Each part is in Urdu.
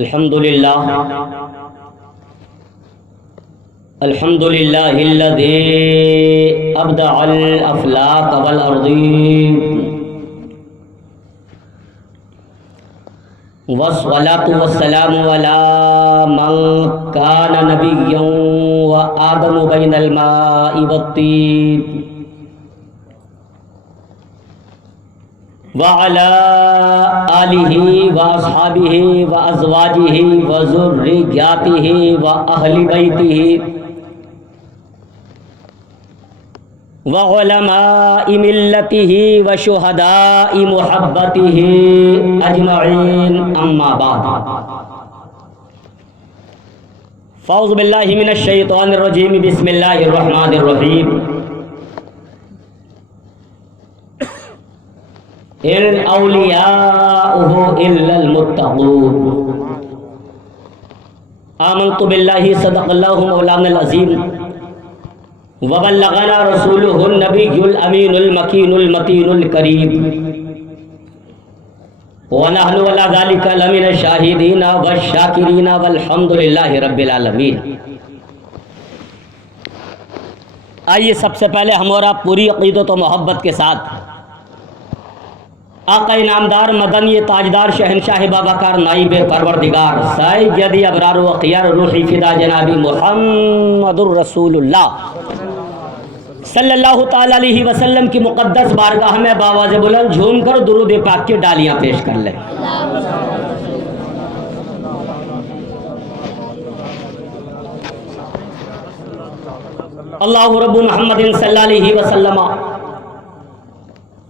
الحمدللہ الذی ابدع الافلاک والارضین والصلاة والسلام علی من کان نبیا وآدم بین الماء والطین وعلى آلہ واصحابہ وازواجہ وذریاتہ واہل بیتہ وعلماء ملتہ وشہداء محبتہ اجمعین، اما بعد فاعوذ باللہ من الشیطان الرجیم، بسم اللہ الرحمن الرحیم۔ ان اولیاؤہ الا المتقون۔ آمنت باللہ، صدق اللہ مولانا العظیم، وبلغنا رسولہ النبی الامین المکین المتین الکریم، ونحن علی ذلک لمن الشاہدین والشاکرین والحمد للہ رب العالمین۔ آئیے سب سے پہلے ہم اور آپ پوری عقیدت و محبت کے ساتھ آقا انعامدار مدنی تاجدار شہنشاہ بابکر نائب پروردگار سیدی ابرار و اخیار روحی فدا جنابی محمد الرسول اللہ صلی اللہ تعالی علیہ وسلم کی مقدس بارگاہ میں باواز بلند جھوم کر درود پاک کی ڈالیاں پیش کر لیں۔ اللہ رب محمد صلی اللہ علیہ وسلم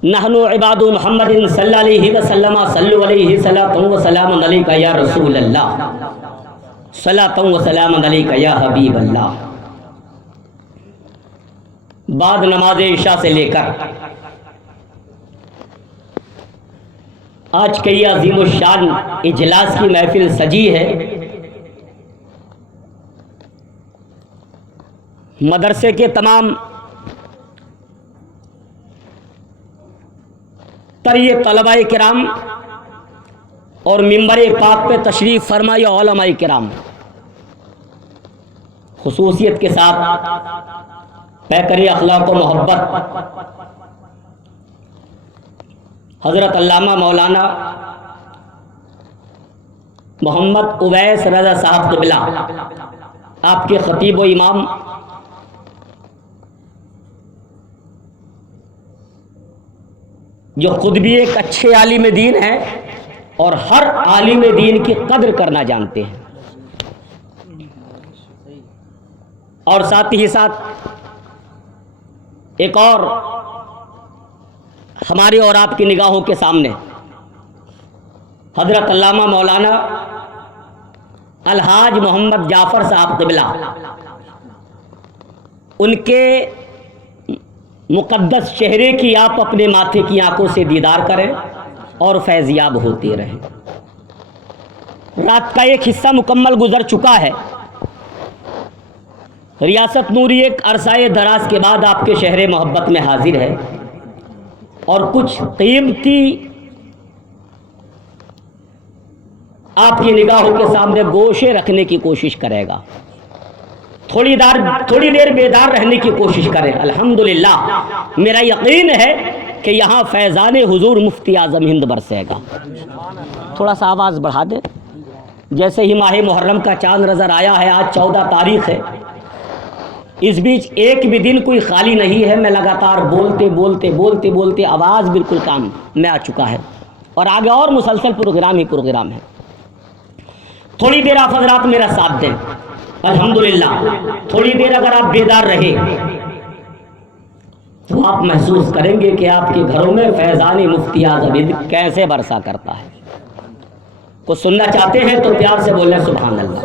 نحن عباد محمد صلی اللہ علیہ وسلم صلو علیہ صلاۃ و سلام علیک یا رسول اللہ، صلاۃ و سلام علیک یا حبیب اللہ۔ بعد نماز عشاء سے لے کر آج کے یہ عظیم الشان اجلاس کی محفل سجی ہے۔ مدرسے کے تمام تریے طلباء کرام اور منبر پاک پہ تشریف فرمائے علماء کرام، خصوصیت کے ساتھ پیکر اخلاق و محبت حضرت علامہ مولانا محمد اویس رضا صاحب قبلہ، آپ کے خطیب و امام، جو خود بھی ایک اچھے عالم دین ہیں اور ہر عالم دین کی قدر کرنا جانتے ہیں، اور ساتھ ہی ساتھ ایک اور ہماری اور آپ کی نگاہوں کے سامنے حضرت علامہ مولانا الحاج محمد جعفر صاحب قبلہ، ان کے مقدس چہرے کی آپ اپنے ماتھے کی آنکھوں سے دیدار کریں اور فیضیاب ہوتے رہیں۔ رات کا ایک حصہ مکمل گزر چکا ہے۔ ریاست نوری ایک عرصۂ دراز کے بعد آپ کے شہر محبت میں حاضر ہے اور کچھ قیمتی آپ کی نگاہوں کے سامنے گوشے رکھنے کی کوشش کرے گا۔ تھوڑی دیر بیدار رہنے کی کوشش کریں۔ الحمدللہ میرا یقین ہے کہ یہاں فیضان حضور مفتی اعظم ہند برسے گا۔ تھوڑا سا آواز بڑھا دیں۔ جیسے ہی ماہ محرم کا چاند نظر آیا ہے، آج 14 تاریخ ہے، اس بیچ ایک بھی دن کوئی خالی نہیں ہے۔ میں لگاتار بولتے آواز بالکل کام میں آ چکا ہے اور آگے اور مسلسل پروگرام ہے۔ تھوڑی دیر آپ حضرات میرا ساتھ دیں۔ الحمدللہ تھوڑی دیر اگر آپ بیدار رہے تو آپ محسوس کریں گے کہ آپ کے گھروں میں فیضان مفتی اعظم کیسے برسا کرتا ہے۔ کچھ سننا چاہتے ہیں تو پیار سے بولیں سبحان اللہ۔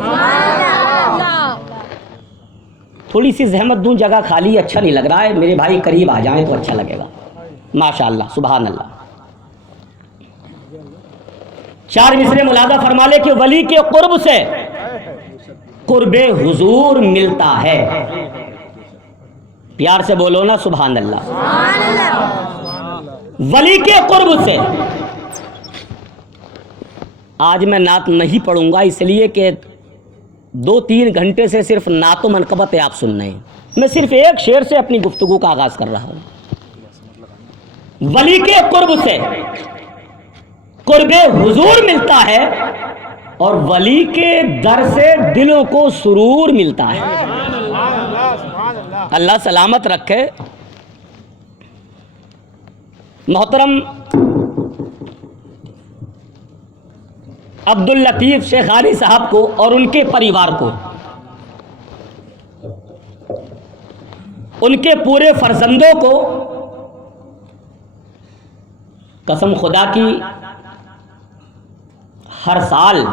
تھوڑی سی زحمت دوں، جگہ خالی اچھا نہیں لگ رہا ہے، میرے بھائی قریب آ جائیں تو اچھا لگے گا۔ ماشاءاللہ سبحان اللہ۔ 4 مصرے ملاحظہ فرما لے کہ ولی کے قرب سے قرب حضور ملتا ہے۔ پیار سے بولو نا سبحان اللہ۔ ولی کے قرب سے آج میں نعت نہیں پڑھوں گا، اس لیے کہ 2-3 گھنٹے سے صرف نعت و منقبتیں آپ سن رہے ہیں. میں صرف ایک شعر سے اپنی گفتگو کا آغاز کر رہا ہوں. ولی کے قرب سے قرب حضور ملتا ہے اور ولی کے در سے دلوں کو سرور ملتا ہے. اللہ سلامت رکھے. محترم عبداللطیف شیخ علی صاحب کو اور ان کے پریوار کو، ان کے پورے فرزندوں کو قسم خدا کی ہر سال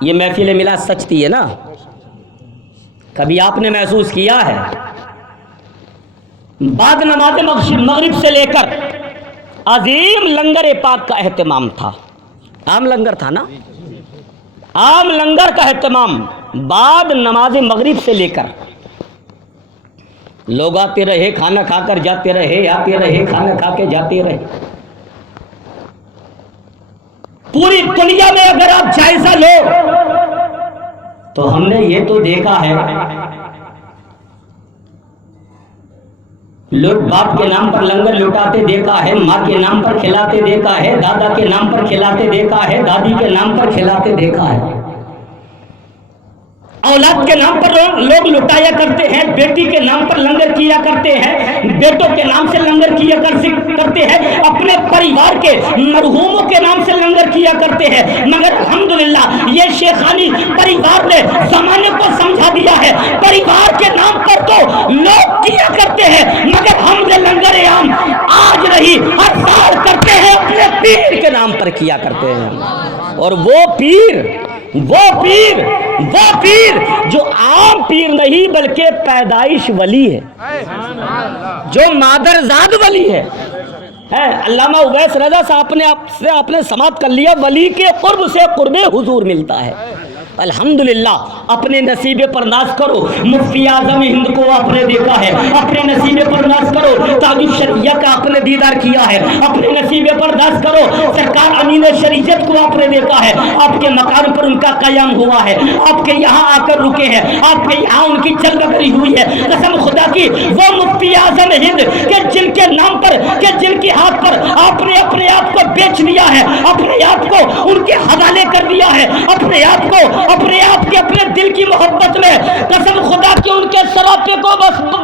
یہ محفل میلاد سچتی ہے نا، کبھی آپ نے محسوس کیا ہے بعد نماز مغرب سے لے کر عظیم لنگر پاک کا اہتمام تھا. عام لنگر تھا نا، عام لنگر کا اہتمام بعد نماز مغرب سے لے کر لوگ آتے رہے، کھانا کھا کر جاتے رہے، آتے رہے، کھانا کھا کے جاتے رہے. پوری دنیا میں اگر آپ جائزہ لو تو ہم نے یہ تو دیکھا ہے، لوگ باپ کے نام پر لنگر لٹاتے دیکھا ہے، ماں کے نام پر کھلاتے دیکھا ہے، دادا کے نام پر کھلاتے دیکھا ہے، دادی کے نام پر کھلاتے دیکھا ہے. اولاد کے نام پر لوگ لٹایا کرتے ہیں، بیٹی کے نام پر لنگر کیا کرتے ہیں، بیٹوں کے نام سے لنگر کیا کرتے ہیں، اپنے پریوار کے مرحوموں کے نام سے لنگر کیا کرتے ہیں. مگر الحمدللہ یہ شیخانی پریوار نے زمانے کو سمجھا دیا ہے. پریوار کے نام پر تو لوگ کیا کرتے ہیں، مگر ہم نے لنگر عام آج نہیں ہر سال کرتے ہیں، اپنے پیر کے نام پر کیا کرتے ہیں. اور وہ پیر جو عام پیر نہیں بلکہ پیدائش ولی ہے، جو مادرزاد ولی ہے. علامہ اویس رضا صاحب آپ نے سماعت کر لیا، ولی کے قرب سے قرب حضور ملتا ہے. الحمدللہ اپنے نصیبے پر ناز کرو. مفتی اعظم ہند کو آپ نے دیکھا ہے، اپنے نصیبے پر ناز کرو. تاج الشریعہ کا آپ نے دیدار کیا ہے، اپنے نصیبے پر ناز کرو. سرکار امین شریعت کو آپ نے دیکھا ہے، آپ کے مقام پر ان کا قیام ہوا ہے، آپ کے یہاں آ کر رکے ہیں، آپ کے یہاں ان کی جلوہ گری ہوئی ہے. قسم خدا کی وہ مفتی اعظم ہند کہ جن کے نام پر، کہ جن کے ہاتھ پر آپ نے اپنے آپ کو بیچ دیا ہے، اپنے آپ کو ان کے حوالے کر دیا ہے، اپنے آپ کو اپنے آپ کے اپنے دل کی محبت میں قسم خدا کی ان کے سراپے کو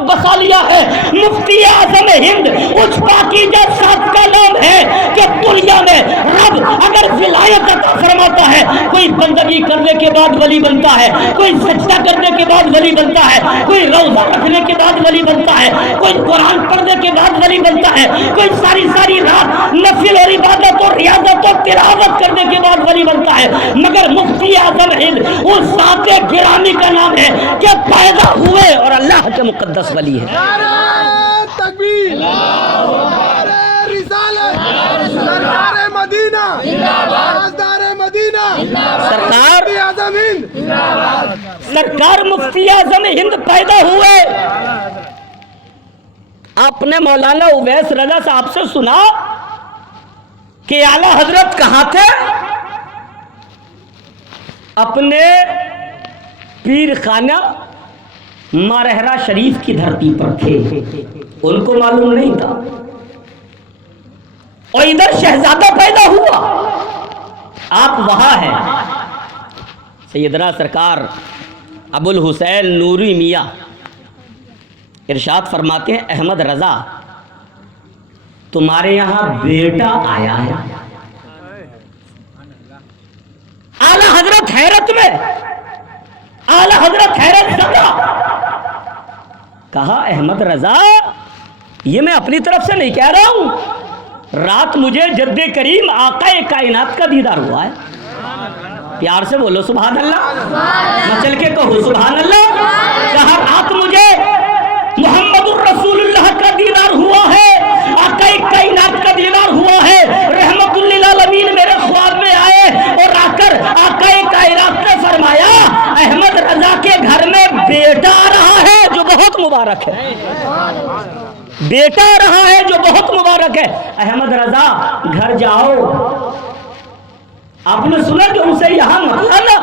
بسا لیا ہے. مفتی اعظم ہند اس پاکیزہ ذات کا نام ہے کہ دنیا میں رب اگر ولایت عطا فرماتا ہے، کوئی بندگی کرنے کے بعد ولی بنتا ہے، کوئی سجدہ کرنے کے بعد ولی بنتا ہے، کوئی روزہ رکھنے کے بعد ولی بنتا ہے، کوئی قرآن پڑھنے کے بعد ولی بنتا ہے، کوئی ساری رات نفل اور عبادت اور ریاضت اور تلاوت کرنے کے بعد ولی بنتا ہے. مگر مفتی اعظم ہند اس ذات گرامی کا نام ہے کہ پیدا ہوئے اور اللہ کے مقدس ولی ہے. تکبیر، رسالت، سرکار مدینہ، تاجدار مدینہ، سرکار مفتی اعظم ہند پیدا ہوئے. آپ نے مولانا اویس رضا صاحب سے سنا کہ اعلیٰ حضرت کہاں تھے؟ اپنے پیر خانہ مارہرہ شریف کی دھرتی پر تھے. ان کو معلوم نہیں تھا. اور ادھر شہزادہ پیدا ہوا، آپ وہاں ہیں. سیدنا سرکار ابو الحسین نوری میاں ارشاد فرماتے ہیں، احمد رضا تمہارے یہاں بیٹا آیا ہے. اعلیٰ حضرت حیرت میں، اعلیٰ حضرت حیرت زدہ. کہا احمد رضا یہ میں اپنی طرف سے نہیں کہہ رہا ہوں، رات مجھے جد کریم آقا کائنات کا دیدار ہوا ہے. پیار سے بولو سبحان اللہ، مچل کے کہو سبحان اللہ. کہا رات مجھے محمد الرسول اللہ کا دیدار ہوا ہے، آقا کائنات کا دیدار ہوا ہے. رحمت للعالمین میرے خواب میں آئے اور آ کر آقا کائنات نے فرمایا احمد رضا کے گھر میں بیٹا آ رہا ہے جو بہت مبارک ہے. بیٹا آ رہا ہے جو بہت مبارک ہے. احمد رضا گھر جاؤ، آپ نے سنا کہ اسے یہاں مت لانا،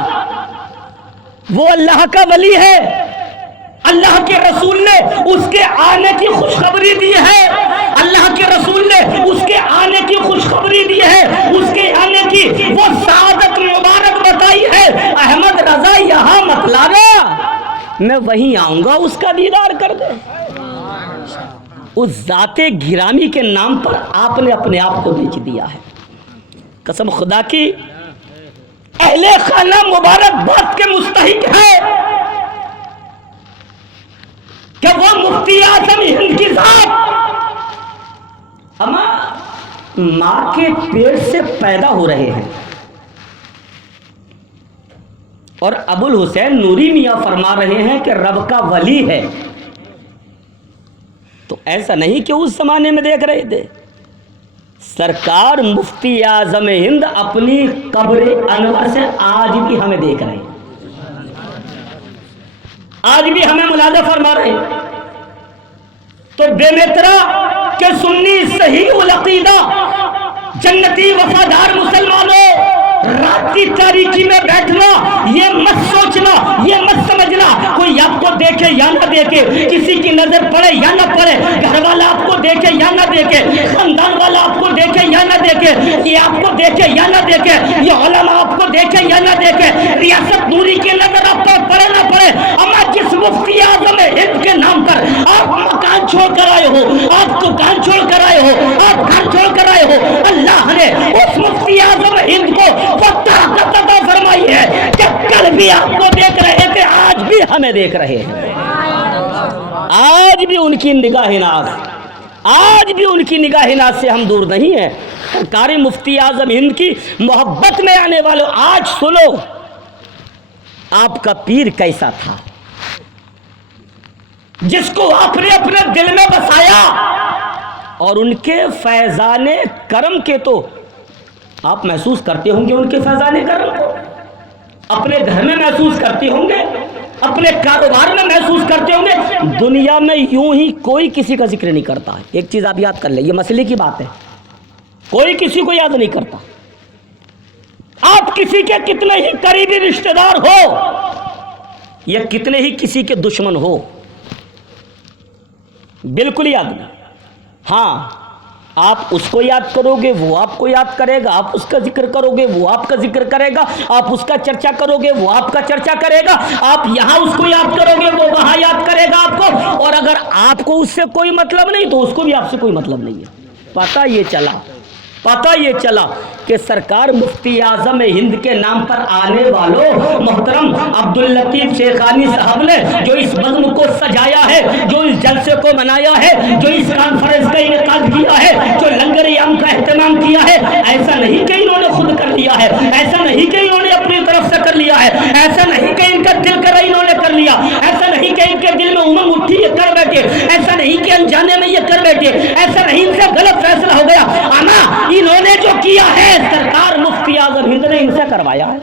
وہ اللہ کا ولی ہے، اللہ کے رسول نے اس کے آنے کی خوشخبری دی ہے، اللہ کے رسول نے اس کے آنے کی خوشخبری دی ہے، اس کے آنے کی وہ سعادت مبارک بتائی ہے، احمد رضا یہاں مت لانا، میں وہیں آؤں گا، اس کا دیدار کر دے۔ اس ذات گرامی کے نام پر آپ نے اپنے آپ کو بیچ دیا ہے۔ قسم خدا کی اہل خانہ مبارک بات کے مستحق ہے کہ وہ مفتی اعظم ہند کی ذات اما ماں کے پیٹ سے پیدا ہو رہے ہیں، اور ابو الحسین نوری میاں فرما رہے ہیں کہ رب کا ولی ہے، تو ایسا نہیں کہ اس زمانے میں دیکھ رہے تھے، سرکار مفتی اعظم ہند اپنی قبر انور سے آج بھی ہمیں دیکھ رہے ہیں، آج بھی ہمیں ملاحظہ فرما رہے ہیں۔ تو بے مترا کہ سنی صحیح العقیدہ جنتی وفادار مسلمانوں، رات کی تاریکی میں بیٹھنا، یہ مت سوچنا، یہ مت سمجھنا کوئی آپ کو دیکھے یا نہ دیکھے، کسی کی نظر پڑے یا نہ پڑے، گھر والا آپ کو دیکھے یا نہ دیکھے، خاندان والا آپ کو دیکھے یا نہ دیکھے، یہ آپ کو دیکھے یا نہ دیکھے، یہ علماء آپ کو دیکھے یا نہ دیکھے، ریاست نوری کی نظر آپ پر پڑے نہ پڑے، اما جس مفتی اعظم ہند کے نام پر آپ مکان چھوڑ کر آئے ہو، آپ دکان چھوڑ کر آئے ہو، آپ گھر چھوڑ کر آئے ہو، اللہ نے اس مفتی اعظم ہند کو وہ طاقت عطا فرمائی ہے کہ کل بھی آپ کو دیکھ رہے تھے، آج بھی ہمیں دیکھ رہے ہیں، آج بھی ان کی نگاہ ناز، آج بھی ان کی نگاہ ناز سے ہم دور نہیں ہیں۔ سرکار مفتی اعظم ہند کی محبت میں آنے والوں، آج سنو آپ کا پیر کیسا تھا، جس کو آپ نے اپنے دل میں بسایا، اور ان کے فیضان کرم کے تو آپ محسوس کرتے ہوں گے، ان کے فیضان کرم کو اپنے گھر میں محسوس کرتے ہوں گے، اپنے کاروبار میں محسوس کرتے ہوں گے، دنیا میں یوں ہی کوئی کسی کا ذکر نہیں کرتا ہے۔ ایک چیز آپ یاد کر لیں، یہ مسئلے کی بات ہے، کوئی کسی کو یاد نہیں کرتا، آپ کسی کے کتنے ہی قریبی رشتہ دار ہو یا کتنے ہی کسی کے دشمن ہو، بالکل یاد نہیں۔ ہاں آپ اس کو یاد کرو گے، وہ آپ کو یاد کرے گا، آپ اس کا ذکر کرو گے، وہ آپ کا ذکر کرے گا، آپ اس کا چرچا کرو گے، وہ آپ کا چرچا کرے گا، آپ یہاں اس کو یاد کرو گے، وہ وہاں یاد کرے گا آپ کو، اور اگر آپ کو اس سے کوئی مطلب نہیں تو اس کو بھی آپ سے کوئی مطلب نہیں ہے۔ پتہ یہ چلا کہ سرکار مفتی اعظم ہند کے نام پر آنے والوں، محترم عبداللطیف شیخانی صاحب نے جو اس بزم کو سجایا ہے، جو اس جلسے کو منایا ہے، جو اس کانفرنس کا انعقاد کیا ہے، جو لنگر عام کا اہتمام کیا ہے، ایسا نہیں کہ انہوں نے خود کر لیا ہے، ایسا نہیں کہ انہوں نے اپنی طرف سے کر لیا ہے، ایسا نہیں کہ ان کا دل کرا انہوں نے کر لیا، ایسا نہیں کہ ان کے دل میں امنگ اٹھی یہ کر بیٹھے، ایسا نہیں کہ انجانے میں یہ کر بیٹھے، ایسا نہیں ان سے غلط فیصلہ ہو گیا، اما انہوں نے جو کیا ہے سرکار مفتی اعظم ہند نے ان سے کروایا ہے،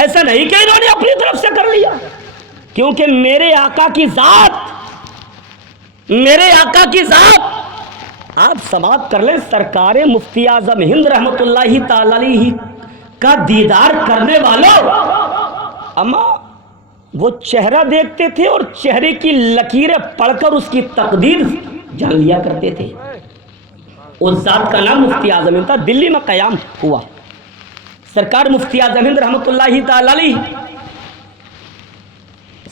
ایسا نہیں کہ انہوں نے اپنی طرف سے کر لیا، کیونکہ میرے آقا کی ذات آپ سماعت کر لیں، سرکار مفتی اعظم ہند رحمت اللہ تعالی علیہ کا دیدار کرنے والوں، اما وہ چہرہ دیکھتے تھے اور چہرے کی لکیریں پڑھ کر اس کی تقدیر جان لیا کرتے تھے۔ اس ذات کا نام مفتی اعظم ہند تھا، دلی میں قیام ہوا، سرکار مفتی اعظم ہند رحمت اللہ تعالی علیہ،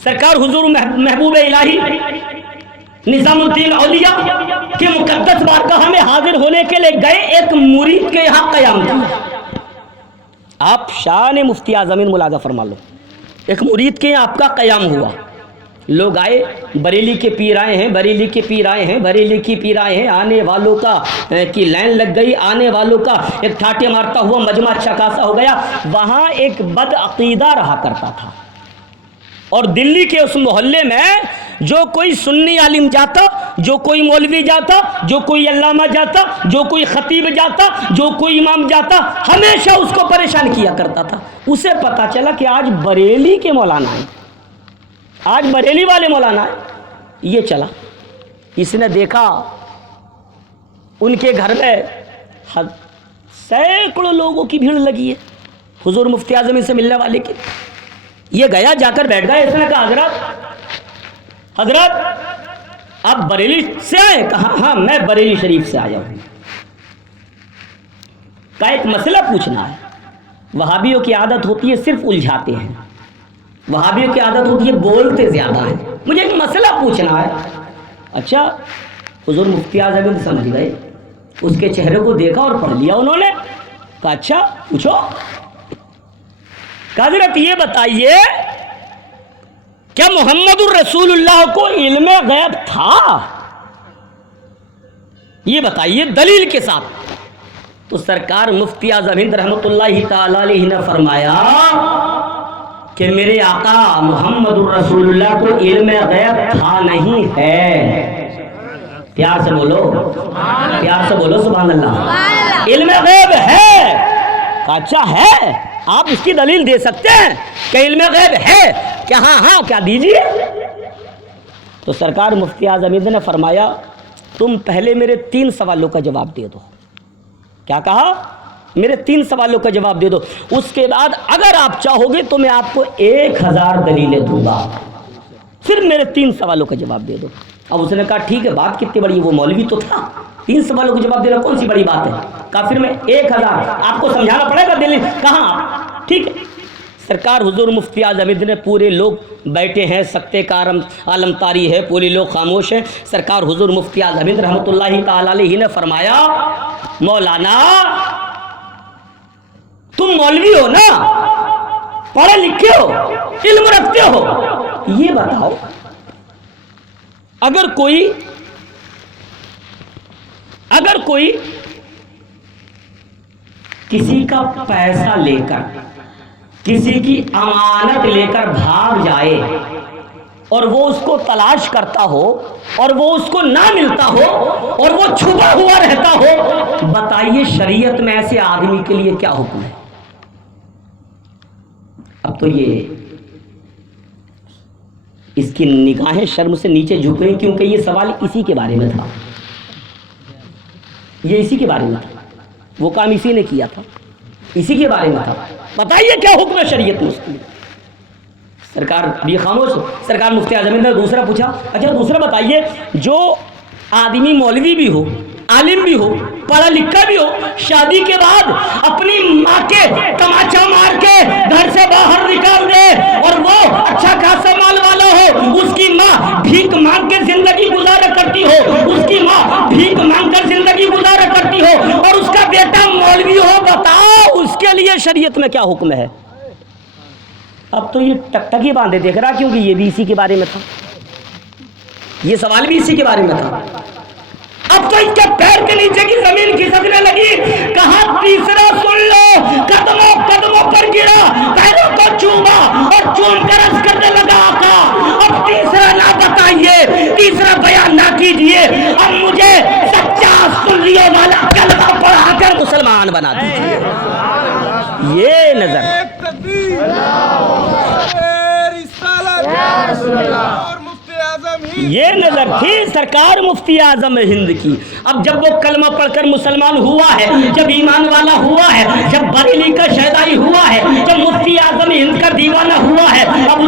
سرکار حضور محبوب الہی نظام الدین اولیاء کے مقدس بارگاہ میں حاضر ہونے کے لیے گئے، ایک مرید کے یہاں قیام کیا۔ آپ شان مفتی اعظم ہند ملاحظہ فرما لو، ایک مرید کے یہاں آپ کا قیام ہوا، لوگ آئے، بریلی کے پیر آئے ہیں، بریلی کے پیر آئے ہیں، بریلی کی پیر آئے ہیں، آنے والوں کا کی لائن لگ گئی، آنے والوں کا ایک ٹھاٹے مارتا ہوا مجمع اچھا خاصا ہو گیا۔ وہاں ایک بد عقیدہ رہا کرتا تھا، اور دلی کے اس محلے میں جو کوئی سنی عالم جاتا، جو کوئی مولوی جاتا، جو کوئی علامہ جاتا، جو کوئی خطیب جاتا، جو کوئی امام جاتا، ہمیشہ اس کو پریشان کیا کرتا تھا۔ اسے پتا چلا کہ آج بریلی کے مولانا ہیں، آج بریلی والے مولانا ہیں، یہ چلا، اس نے دیکھا ان کے گھر میں سینکڑوں لوگوں کی بھیڑ لگی ہے حضور مفتی اعظم سے ملنے والے کی. یہ گیا جا کر بیٹھ گیا. اس نے کہا حضرت آپ بریلی سے آئے؟ کہا ہاں میں بریلی شریف سے آیا ہوں. کا ایک مسئلہ پوچھنا ہے. وہابیوں کی عادت ہوتی ہے صرف الجھاتے ہیں. وہابیوں کی عادت ہوتی ہے بولتے زیادہ ہیں. مجھے ایک مسئلہ پوچھنا ہے. اچھا حضور مفتی اعظم سمجھ گئے. اس کے چہرے کو دیکھا اور پڑھ لیا انہوں نے. کہا اچھا پوچھو. کہا حضرت یہ بتائیے کیا محمد الرسول اللہ کو علم غیب تھا؟ یہ بتائیے دلیل کے ساتھ. تو سرکار مفتی اعظم ہند رحمۃ اللہ تعالی علیہ نے فرمایا کہ میرے آقا محمد الرسول اللہ کو علم غیب تھا نہیں ہے. پیار سے بولو, پیار سے بولو سبحان اللہ. علم غیب ہے. اچھا ہے, آپ اس کی دلیل دے سکتے ہیں کہ علم غیب ہے؟ کیا ہاں ہاں کیا دیجیے. تو سرکار مفتی اعظم ہند نے فرمایا تم پہلے میرے 3 سوالوں کا جواب دے دو. کیا کہا؟ میرے 3 سوالوں کا جواب دے دو. اس کے بعد اگر آپ چاہو گے تو میں آپ کو 1000 دلیلیں دوں گا. پھر میرے 3 سوالوں کا جواب دے دو. اب اس نے کہا ٹھیک ہے, بات کتنی بڑی, وہ مولوی تو تھا, 3 سوالوں کا جواب دینا کون سی بڑی بات ہے. کہا پھر میں 1000 آپ کو سمجھانا پڑے گا دلیل. کہاں؟ ٹھیک ہے. سرکار حضور مفتی اعظم نے پورے لوگ بیٹھے ہیں, سکتے کا عالم طاری ہے, پورے لوگ خاموش ہیں. سرکار حضور مفتی اعظم رحمۃ اللہ تعالی علیہ نے فرمایا مولانا تم مولوی ہو نا, پڑھے لکھے ہو, علم رکھتے ہو, یہ بتاؤ اگر کوئی کسی کا پیسہ لے کر, کسی کی امانت لے کر بھاگ جائے اور وہ اس کو تلاش کرتا ہو اور وہ اس کو نہ ملتا ہو اور وہ چھپا ہوا رہتا ہو, بتائیے شریعت میں ایسے آدمی کے لیے کیا حکم ہے؟ اب تو یہ اس کی نگاہیں شرم سے نیچے جھک رہی کیونکہ یہ سوال اسی کے بارے میں تھا. یہ اسی کے بارے میں تھا, وہ کام اسی نے کیا تھا, اسی کے بارے میں تھا. بتائیے کیا حکم ہے شریعت میں اس کے لیے؟ سرکار ابھی خاموش. سرکار مفتی اعظم نے دوسرا پوچھا اچھا دوسرا بتائیے جو آدمی مولوی بھی ہو, عالم بھی ہو, پڑھا لکھا بھی ہو, شادی کے بعد اپنی ماں کے تماچا مار کے گھر سے باہر نکال دے اور وہ اچھا خاصا مال والا ہو, اس کی ماں بھیک مانگ کے زندگی گزارا کرتی ہو, اس کی ماں بھیک مانگ کر زندگی گزارا کرتی ہو اور اس کا بیٹا مولوی ہو, بتاؤ اس کے لیے شریعت میں کیا حکم ہے؟ اب تو یہ ٹکٹکی باندھے دیکھ رہا کیونکہ یہ بھی اسی کے بارے میں تھا, یہ سوال بھی اسی کے بارے میں تھا. اب تو اس کے پیر کے نیچے کی زمین کھسکنے لگی. کہا تیسرا سن لو, قدموں قدموں پر گرا, پیروں کو چوما اور چوم کر عرض کرنے لگا آقا اب تیسرا نہ بتائیے, تیسرا بیان نہ کیجیے, اب مجھے سچا سنیوں والا کلمہ پڑھا کر مسلمان بنا دیجیے. یہ نظر یہ نظر تھی سرکار مفتی اعظم ہند کی. اب جب وہ کلمہ پڑھ کر مسلمان ہوا ہے, جب ایمان والا ہوا ہے, جب بریلی کا شہدائی ہوا ہے, جب مفتی اعظم ہند کا دیوانہ ہوا ہے, اب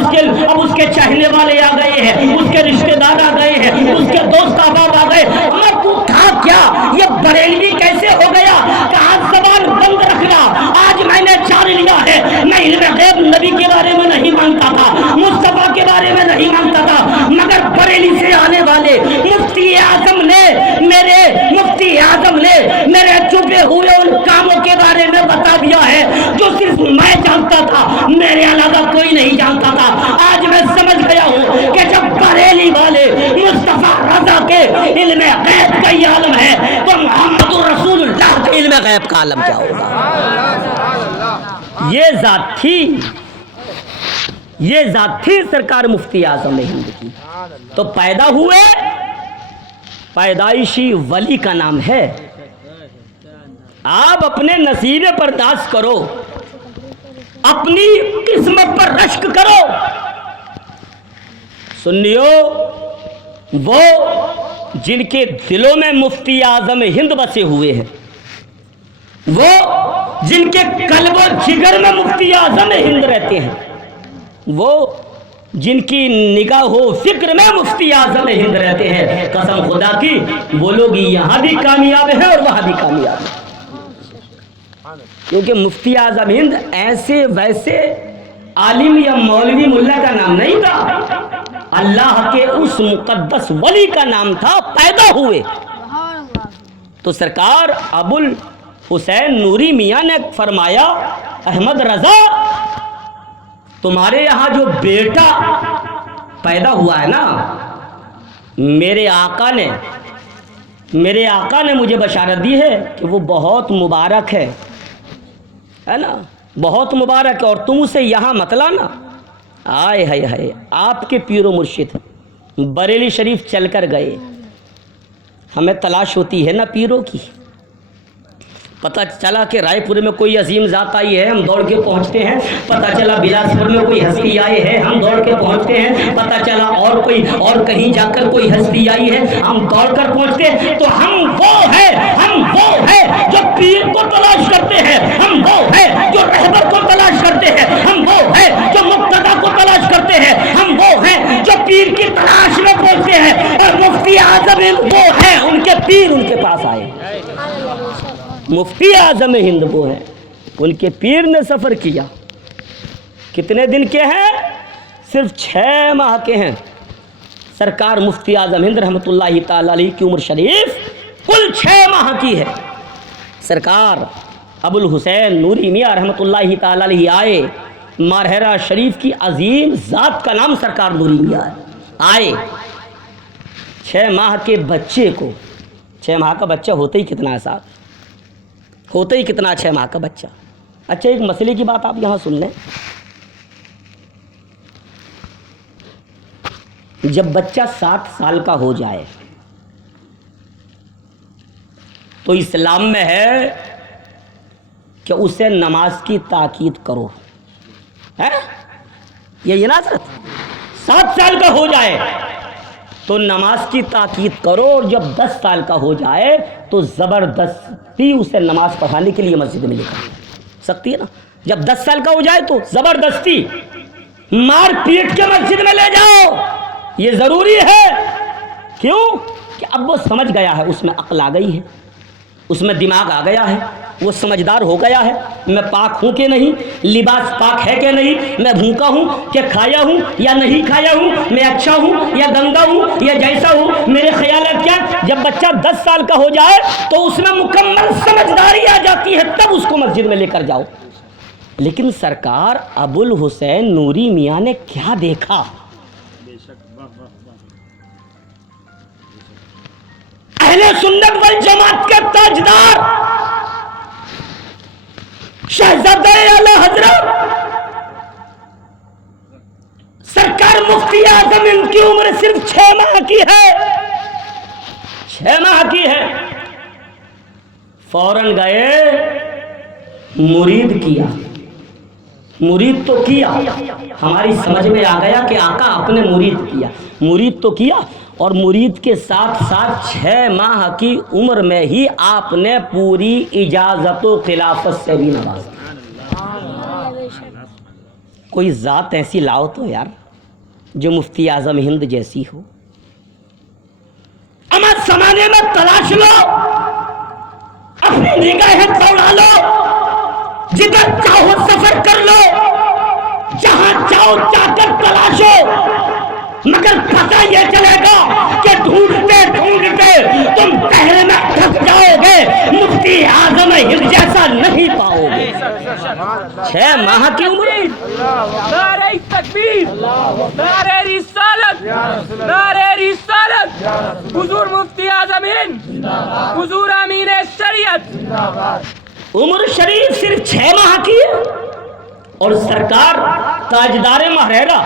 اس کے چاہنے والے آ گئے ہیں, اس کے رشتہ دار آ گئے ہیں, اس کے دوست احباب آ گئے. عمر تو تھا کیا, یہ بریلوی کیسے ہو گیا؟ کہاں زبان بند رکھنا, آج میں نے جان لیا ہے میں علم غیب نبی کے بارے میں نہیں مانتا تھا, مصطفیٰ کے بارے میں نہیں مانتا تھا, مگر بریلی سے آنے والے مفتی اعظم نے میرے چھپے ہوئے ان کاموں کے بارے میں بتا دیا ہے جو صرف میں جانتا تھا, میرے علاوہ کوئی نہیں جانتا تھا. آج میں سمجھ گیا ہوں کہ جب بریلی والے مصطفیٰ رضا کے علم غیب کا یہ عالم ہے تو محمد رسول اللہ کے علم غیب کا عالم کیا ہوگا. یہ ذات تھی سرکار مفتی اعظم ہند کی. تو پیدا ہوئے, پیدائشی ولی کا نام ہے. آپ اپنے نصیب برداشت کرو, اپنی قسمت پر رشک کرو. سنیو, وہ جن کے دلوں میں مفتی اعظم ہند بسے ہوئے ہیں, وہ جن کے قلب و جگر میں مفتی اعظم ہند رہتے ہیں، وہ جن کی نگاہ و فکر میں مفتی اعظم ہند رہتے ہیں، قسم خدا کی وہ لوگ یہاں بھی کامیاب ہیں اور وہاں بھی کامیاب ہیں، کیونکہ مفتی اعظم ہند ایسے ویسے عالم یا مولوی ملا کا نام نہیں تھا، اللہ کے اس مقدس ولی کا نام تھا، پیدا ہوئے تو سرکار ابو الحسین نوری میاں نے فرمایا احمد رضا تمہارے یہاں جو بیٹا پیدا ہوا ہے نا، میرے آقا نے مجھے بشارت دی ہے کہ وہ بہت مبارک ہے نا، بہت مبارک ہے، اور تم اسے یہاں مت لانا۔ آئے ہائے ہائے، آپ کے پیر و مرشد بریلی شریف چل کر گئے، ہمیں تلاش ہوتی ہے نا پیروں کی، پتہ چلا کہ رائے پور میں کوئی عظیم ذات آئی ہے، ہم دوڑ کے پہنچتے ہیں، پتہ چلا بلاسپور میں کوئی ہستی آئی ہے، ہم دوڑ کے پہنچتے ہیں، پتہ چلا اور کہیں جا کر کوئی ہستی آئی ہے، ہم دوڑ کر پہنچتے ہیں، تو ہم وہ ہیں جو پیر کو تلاش کرتے ہیں، ہم وہ ہیں جو رہبر کو تلاش کرتے ہیں، ہم وہ ہیں جو مقتدا کو تلاش کرتے ہیں، ہم وہ ہیں جو پیر کی تلاش میں پہنچتے ہیں، اور مفتی اعظم وہ ہیں ان کے پیر ان کے پاس آئے، مفتی اعظم ہند وہ ہیں، ان کے پیر نے سفر کیا، کتنے دن کے ہیں؟ صرف 6 ماہ کے ہیں۔ سرکار مفتی اعظم ہند رحمۃ اللہ تعالی علیہ کی عمر شریف کل 6 ماہ کی ہے۔ سرکار ابو الحسین نوری میاں رحمۃ اللہ تعالی علیہ آئے، مارہرہ شریف کی عظیم ذات کا نام سرکار نوری میاں ہے، آئے 6 ماہ کے بچے کو، 6 ماہ کا بچہ ہوتا ہی کتنا ہے صاحب، ہوتا ہی کتنا 6 ماہ کا بچہ۔ اچھا ایک مسئلے کی بات آپ یہاں سن لیں، جب بچہ 7 سال کا ہو جائے تو اسلام میں ہے کہ اسے نماز کی تاکید کرو، ہے یہ نا حضرت؟ 7 سال کا ہو جائے تو نماز کی تاکید کرو، اور جب 10 سال کا ہو جائے تو زبردستی اسے نماز پڑھانے کے لیے مسجد میں لے کر سکتی ہے نا، جب 10 سال کا ہو جائے تو زبردستی مار پیٹ کے مسجد میں لے جاؤ، یہ ضروری ہے، کیوں کہ اب وہ سمجھ گیا ہے، اس میں عقل آ گئی ہے، اس میں دماغ آ گیا ہے، وہ سمجھدار ہو گیا ہے، میں پاک ہوں کہ نہیں، لباس پاک ہے کہ نہیں، میں بھوکا ہوں کہ کھایا ہوں یا نہیں کھایا ہوں، میں اچھا ہوں یا گندا ہوں یا جیسا ہوں، میرے خیالات کیا۔ جب بچہ 10 سال کا ہو جائے تو اس میں مکمل سمجھداری آ جاتی ہے، تب اس کو مسجد میں لے کر جاؤ۔ لیکن سرکار ابو الحسین نوری میاں نے کیا دیکھا، اہل سنت والجماعت کے تاجدار شہزادہ اعلی حضرت سرکار مفتی اعظم ان کی عمر صرف 6 ماہ کی ہے، 6 ماہ کی ہے، فوراً گئے، مرید کیا، مرید تو کیا، ہماری سمجھ میں آ گیا کہ آقا اپنے مرید تو کیا، اور مرید کے ساتھ ساتھ 6 ماہ کی عمر میں ہی آپ نے پوری اجازت و خلافت سے بھی نوازا۔ کوئی ذات ایسی لاؤ تو یار جو مفتی اعظم ہند جیسی ہو، اما زمانے میں تلاش لو، اپنی نگاہیں دوڑا لو، جدھر چاہو سفر کر لو، جہاں چاہو جا کر تلاشو، مگر پتہ یہ چلے گا کہ ڈھونڈتے ڈھونڈتے تم پہلے میں تھک جاؤ گے، مفتی اعظم ہند جیسا نہیں پاؤ گے۔ 6 ماہ کی عمر، نعرہ تکبیر، نعرہ رسالت، نعرہ رسالت، حضور مفتی اعظم ہند، حضور امین شریعت، عمر شریف صرف 6 ماہ کی ہے، اور سرکار تاجدار مہرہ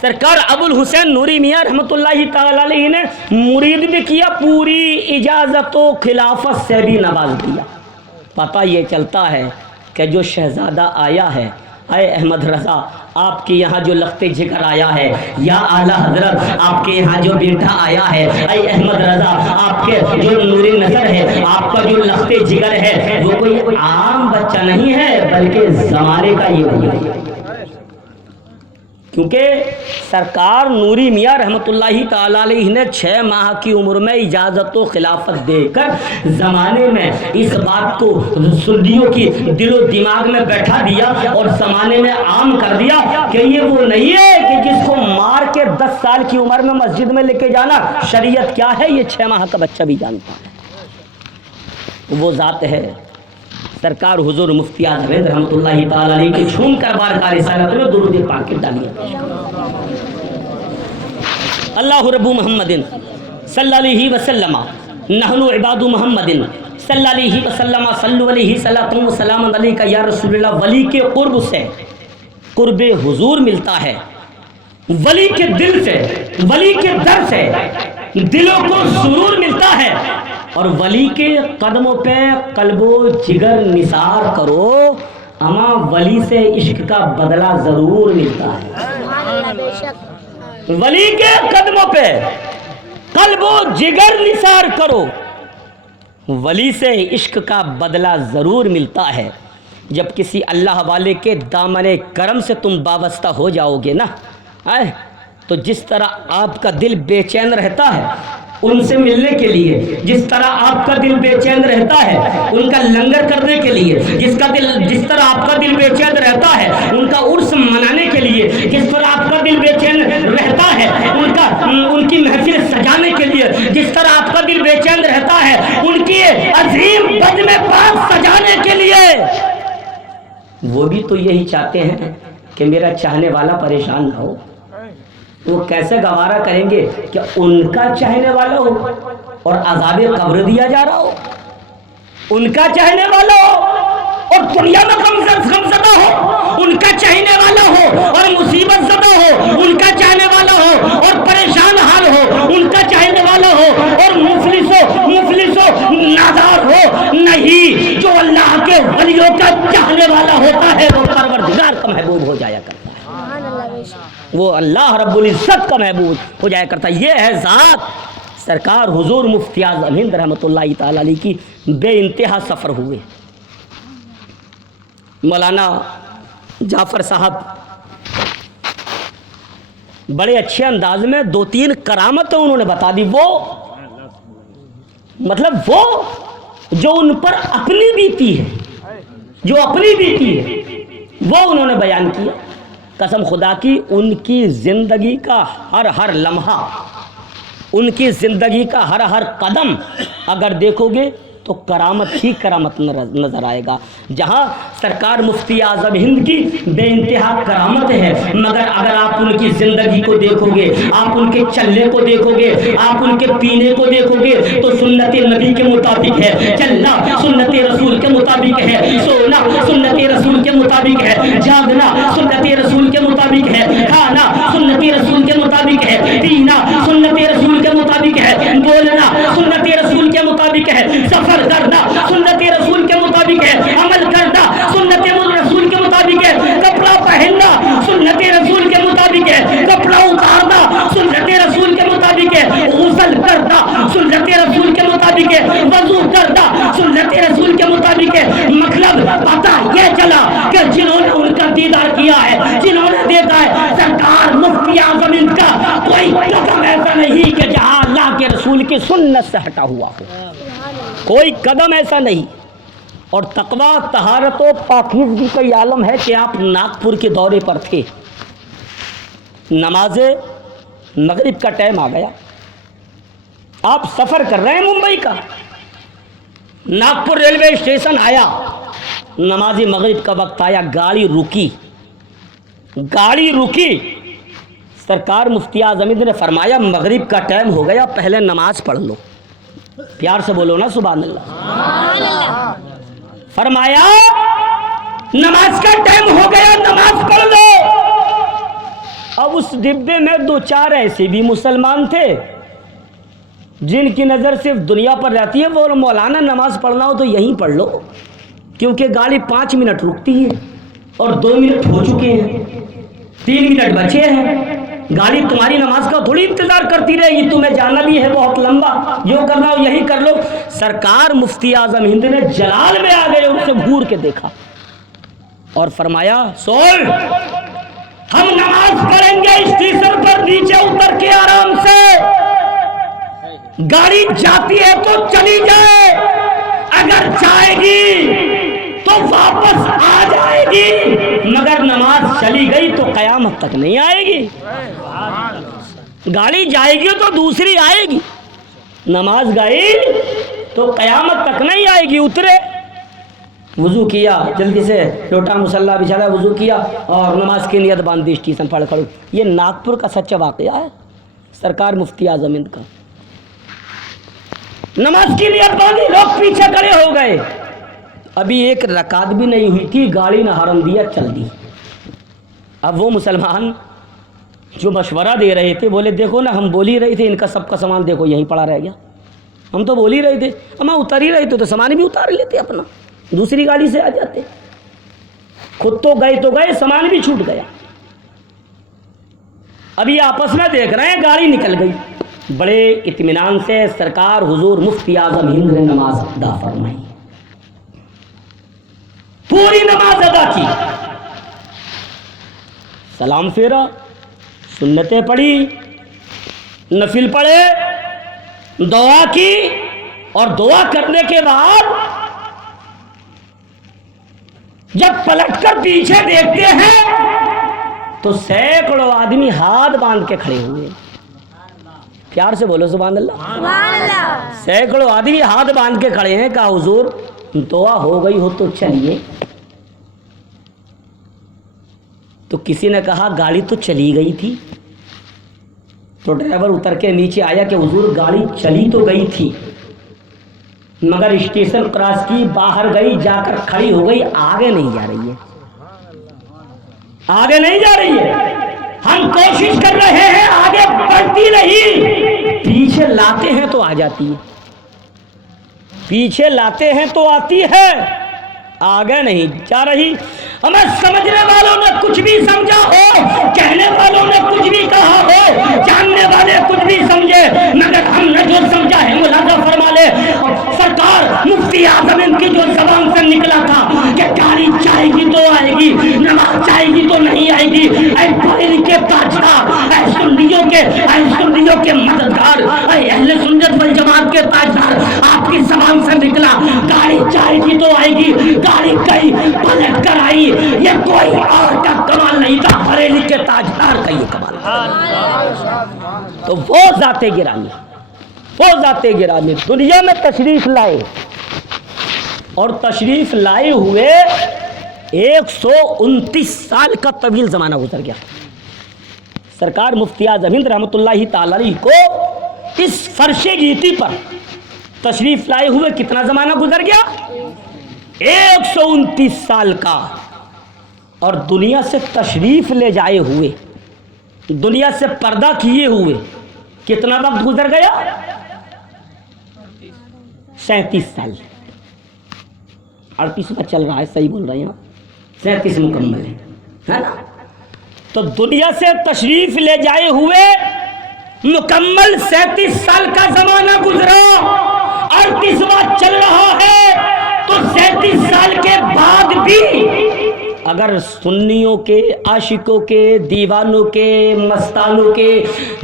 سرکار ابو الحسین نوری میاں رحمۃ اللہ تعالی علیہ نے مرید بھی کیا، پوری اجازت و خلافت سے بھی نواز دیا۔ پتہ یہ چلتا ہے کہ جو شہزادہ آیا ہے اے احمد رضا آپ کے یہاں جو لخت جگر آیا ہے، یا اعلیٰ حضرت آپ کے یہاں جو بیٹا آیا ہے، اے احمد رضا آپ کے جو نور نظر ہے، آپ کا جو لخت جگر ہے، وہ کوئی عام بچہ نہیں ہے بلکہ زمانے کا یہ ولی ہے۔ کیونکہ سرکار نوری میاں رحمۃ اللہ تعالیٰ علیہ نے 6 ماہ کی عمر میں اجازت و خلافت دے کر زمانے میں اس بات کو سنیوں کی دل و دماغ میں بیٹھا دیا اور زمانے میں عام کر دیا کہ یہ وہ نہیں ہے کہ جس کو مار کے 10 سال کی عمر میں مسجد میں لے کے جانا شریعت کیا ہے یہ 6 ماہ کا بچہ بھی جانتا ہے۔ وہ ذات ہے سرکار حضور مفتی اعظم ہند رحمۃ اللہ تعالی علیہ کے چھوم کر بارگاہ رسالت میں درود پاک ڈالیے۔ اللہ رب محمد صلی اللہ علیہ وسلم نحن عباد محمد صلی اللہ علیہ وسلم صلو علیہ صلاۃ و سلام علیک یا رسول اللہ۔ ولی کے قرب سے قرب حضور ملتا ہے، ولی کے دل سے، ولی کے در سے دلوں کو سرور ملتا ہے، اور ولی کے قدموں پہ قلب و جگر نثار کرو، اما ولی سے عشق کا بدلہ ضرور ملتا ہے۔ ولی کے قدموں پہ قلب و جگر نثار کرو، ولی سے عشق کا بدلہ ضرور ملتا ہے۔ جب کسی اللہ والے کے دامن کرم سے تم وابستہ ہو جاؤ گے نا، تو جس طرح آپ کا دل بے چین رہتا ہے ان سے ملنے کے لیے، جس طرح آپ کا دل بے چین رہتا ہے ان کا لنگر کرنے کے لیے، جس طرح آپ کا دل بے چین رہتا ہے ان کا عرس منانے کے لیے، جس طرح آپ کا دل بے چین رہتا ہے ان کی محفل سجانے کے لیے، جس طرح آپ کا دل بے چین رہتا ہے ان کی عظیم بزم پاک سجانے کے لیے، وہ بھی تو یہی چاہتے ہیں کہ میرا چاہنے والا پریشان نہ ہو۔ وہ کیسے گوارا کریں گے کہ ان کا چاہنے والا ہو اور عذاب قبر دیا جا رہا ہو، ان کا چاہنے والا ہو اور دنیا میں غم زدہ ہو، ان کا چاہنے والا ہو اور مصیبت زدہ ہو، ان کا چاہنے والا ہو اور پریشان حال ہو، ان کا چاہنے والا ہو اور مفلس ہو نادار ہو۔ نہیں، جو اللہ کے ولیوں کا چاہنے والا ہوتا ہے وہ پروردگار کا محبوب ہو جایا کرتا ہے، وہ اللہ رب العزت کا محبوب ہو جایا کرتا ہے۔ یہ ہے ذات سرکار حضور مفتی اعظم ہند رحمۃ اللہ تعالی علیہ کی بے انتہا سفر ہوئے۔ مولانا جعفر صاحب بڑے اچھے انداز میں 2-3 کرامتیں انہوں نے بتا دی، وہ مطلب وہ جو ان پر اپنی بیتی ہے، جو اپنی بیتی ہے وہ انہوں نے بیان کیا۔ قسم خدا کی ان کی زندگی کا ہر لمحہ، ان کی زندگی کا ہر قدم اگر دیکھو گے تو کرامت ہی کرامت نظر آئے گا۔ جہاں سرکار مفتی اعظم ہند کی بے انتہا کرامت ہے، مگر اگر آپ ان کی زندگی کو دیکھو گے، آپ ان کے چلنے کو دیکھو گے، آپ ان کے پینے کو دیکھو گے تو سنت نبی کے مطابق ہے، چلنا سنت رسول کے مطابق ہے، سونا سنت رسول کے مطابق ہے، جاگنا سنت رسول کے مطابق ہے، کھانا سنت رسول کے مطابق ہے، پینا سنت رسول کے مطابق ہے، بولنا سنت رسول کے مطابق ہے، سفر کرنا سنت رسول کے مطابق ہے، عمل کرنا سنت رسول کے مطابق ہے، کپڑا پہننا سنت رسول کے مطابق ہے، کپڑا اتارنا سنت رسول کے مطابق ہے، غسل کرنا سنت رسول کے مطابق ہے، وضو کرنا سنت رسول کے مطابق ہے۔ مطلب پتہ یہ چلا کہ جنہوں نے ان کا دیدار کیا ہے، جنہوں نے دیکھا ہے سرکار مفتی اعظم ہند کا کوئی قدم ایسا نہیں کہ جہاں اللہ کے رسول کی سنت سے ہٹا ہوا ہو، کوئی قدم ایسا نہیں۔ اور تقویٰ، طہارت و پاکیزگی کا یہ عالم ہے کہ آپ ناگپور کے دورے پر تھے، نماز مغرب کا ٹائم آ گیا، آپ سفر کر رہے ہیں ممبئی کا، ناگپور ریلوے اسٹیشن آیا، نماز مغرب کا وقت آیا، گاڑی رکی، سرکار مفتی اعظم ہند نے فرمایا مغرب کا ٹائم ہو گیا، پہلے نماز پڑھ لو۔ پیار سے بولو نا سبحان اللہ۔ فرمایا نماز کا ٹائم ہو گیا، نماز پڑھ لو۔ اب اس ڈبے میں 2-4 ایسے بھی مسلمان تھے جن کی نظر صرف دنیا پر رہتی ہے، وہ مولانا نماز پڑھنا ہو تو یہیں پڑھ لو، کیونکہ گاڑی 5 منٹ رکتی ہے اور 2 منٹ ہو چکے ہیں، 3 منٹ بچے ہیں، گاڑی تمہاری نماز کا تھوڑی انتظار کرتی رہے گی، تمہیں جانا بھی ہے بہت لمبا، جو کرنا ہو یہی کر لو۔ سرکار مفتی اعظم ہند نے جلال میں آ گئے، ان سے گھور کے دیکھا اور فرمایا سول، ہم نماز پڑھیں گے اسٹیشن پر نیچے اتر کے آرام سے، گاڑی جاتی ہے تو چلی جائے، اگر جائے گی تو واپس آ جائے گی، مگر نماز چلی گئی تو قیامت تک نہیں آئے گی۔ گاڑی جائے گی تو دوسری آئے گی، نماز گئی تو قیامت تک نہیں آئے گی۔ اترے، وضو کیا، جلدی سے لوٹا مصلی بچھایا، وضو کیا اور نماز کی نیت باندھی، اسٹیشن پڑھ کھڑو۔ یہ ناگپور کا سچا واقعہ ہے، سرکار مفتی اعظم ہند کا۔ نماز کی نیت باندھی، لوگ پیچھے کھڑے ہو گئے، ابھی ایک رکعت بھی نہیں ہوئی تھی، گاڑی نے ہارن دیا، چل دی۔ اب وہ مسلمان جو مشورہ دے رہے تھے بولے دیکھو نا، ہم بول ہی رہے تھے ان کا سب کا سامان دیکھو یہیں پڑا رہ گیا، ہم تو بول ہی رہے تھے، ہم اتر ہی رہے تھے تو سامان بھی اتار لیتے اپنا، دوسری گاڑی سے آ جاتے، خود تو گئے سامان بھی چھوٹ گیا۔ ابھی آپس میں دیکھ رہے ہیں، گاڑی نکل گئی، بڑے اطمینان سے سرکار حضور مفتی اعظم ہند نے نماز ادا فرمائی، پوری نماز ادا کی، سلام پھیرا، سنتیں پڑھی، نفل پڑھے، دعا کی، اور دعا کرنے کے بعد جب پلٹ کر پیچھے دیکھتے ہیں تو سینکڑوں آدمی ہاتھ باندھ کے کھڑے ہوئے، پیار سے بولو سبحان اللہ۔ سینکڑوں آدمی ہاتھ باندھ کے کھڑے ہیں، کہا حضور دعا ہو گئی ہو تو چلیے۔ تو کسی نے کہا گاڑی تو چلی گئی تھی، تو ڈرائیور اتر کے نیچے آیا کہ حضور گاڑی چلی تو گئی تھی مگر اسٹیشن کراس کی، باہر گئی، جا کر کھڑی ہو گئی، آگے نہیں جا رہی ہے، آگے نہیں جا رہی ہے، ہم کوشش کر رہے ہیں آگے بڑھتی نہیں، پیچھے لاتے ہیں تو آ جاتی ہے، پیچھے لاتے ہیں تو آتی ہے، آگے نہیں جا رہی۔ ہمیں سمجھنے والوں نے کچھ بھی سمجھا ہو، کہنے والوں نے کچھ بھی کہا ہو، جاننے والے کچھ بھی سمجھے، مگر ہم نے جو سمجھا ہے ملاحظہ فرما لے، سرکار مفتی اعظم ان کی جو زبان سے نکلا تھا کہ گاڑی جائے گی تو آئے گی، نماز جائے گی تو نہیں آئے گی، اے پڑھے لکھے تاجدار، اے سنیوں کے مددگار، اے اہل سنت والجماعت کے تاجدار، آپ کی زبان سے نکلا گاڑی جائے گی تو آئے گی، گاڑی گئی پلٹ کر آئی، یہ کوئی اور کا کمال نہیں تھا، پڑھے لکھے تاجدار کا یہ کمال تھا۔ تو وہ ذات گرامی دنیا میں تشریف لائے، اور تشریف لائے ہوئے 129 سال کا طویل زمانہ گزر گیا۔ سرکار مفتی اعظم ہند رحمۃ اللہ تعالی علیہ کو اس فرش گیتی پر تشریف لائے ہوئے کتنا زمانہ گزر گیا؟ 129 سال کا، اور دنیا سے تشریف لے جائے ہوئے، دنیا سے پردہ کیے ہوئے کتنا وقت گزر گیا؟ 37 سال، 38واں چل رہا ہے، صحیح بول رہے ہیں آپ، 37 مکمل ہے نا؟ تو دنیا سے تشریف لے جائے ہوئے مکمل 37 سال کا زمانہ گزرا، 38واں چل رہا ہے، تو 37 سال کے بعد بھی اگر سنیوں کے، عاشقوں کے، دیوانوں کے، مستانوں کے،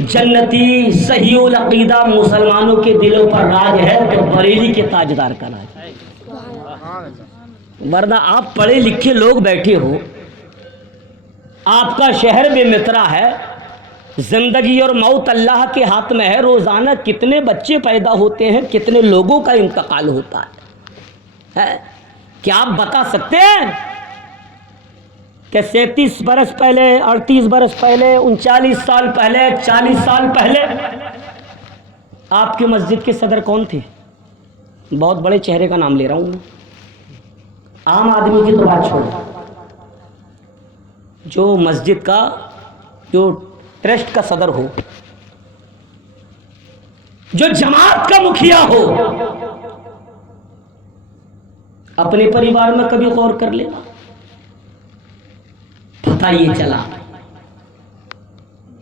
جنتی صحیح العقیدہ مسلمانوں کے دلوں پر راج ہے تو بریلی کے تاجدار کا راج ہے۔ ورنہ آپ پڑھے لکھے لوگ بیٹھے ہو، آپ کا شہر بے مترا ہے، زندگی اور موت اللہ کے ہاتھ میں ہے، روزانہ کتنے بچے پیدا ہوتے ہیں، کتنے لوگوں کا انتقال ہوتا ہے، کیا آپ بتا سکتے ہیں کہ 37 برس پہلے، 38 برس پہلے، 39 سال پہلے، 40 سال پہلے آپ کی مسجد کے صدر کون تھے؟ بہت بڑے چہرے کا نام لے رہا ہوں میں، عام آدمی کی تو بات چھوڑ، جو مسجد کا، جو ٹرسٹ کا صدر ہو، جو جماعت کا مکھیا ہو، اپنے پریوار میں کبھی غور کر لینا، پتہ یہ چلا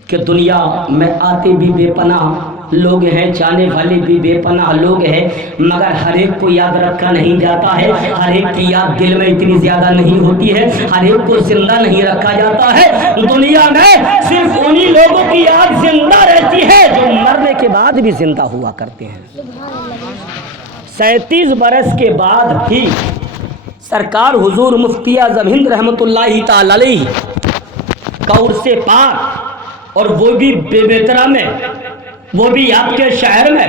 کہ دنیا میں آتے بھی بے پناہ لوگ ہیں، جانے والے بھی بے پناہ لوگ ہیں، مگر ہر ایک کو یاد رکھا نہیں جاتا ہے، ہر ایک کی یاد دل میں اتنی زیادہ نہیں ہوتی ہے، ہر ایک کو زندہ نہیں رکھا جاتا ہے۔ دنیا میں صرف انہی لوگوں کی یاد زندہ رہتی ہے جو مرنے کے بعد بھی زندہ ہوا کرتے ہیں۔ 37 برس کے بعد بھی سرکار حضور مفتی اعظم ہند رحمۃ اللہ تعالی علیہ کا عرص پاک، اور وہ بھی بیبیترا میں، وہ بھی آپ کے شہر میں،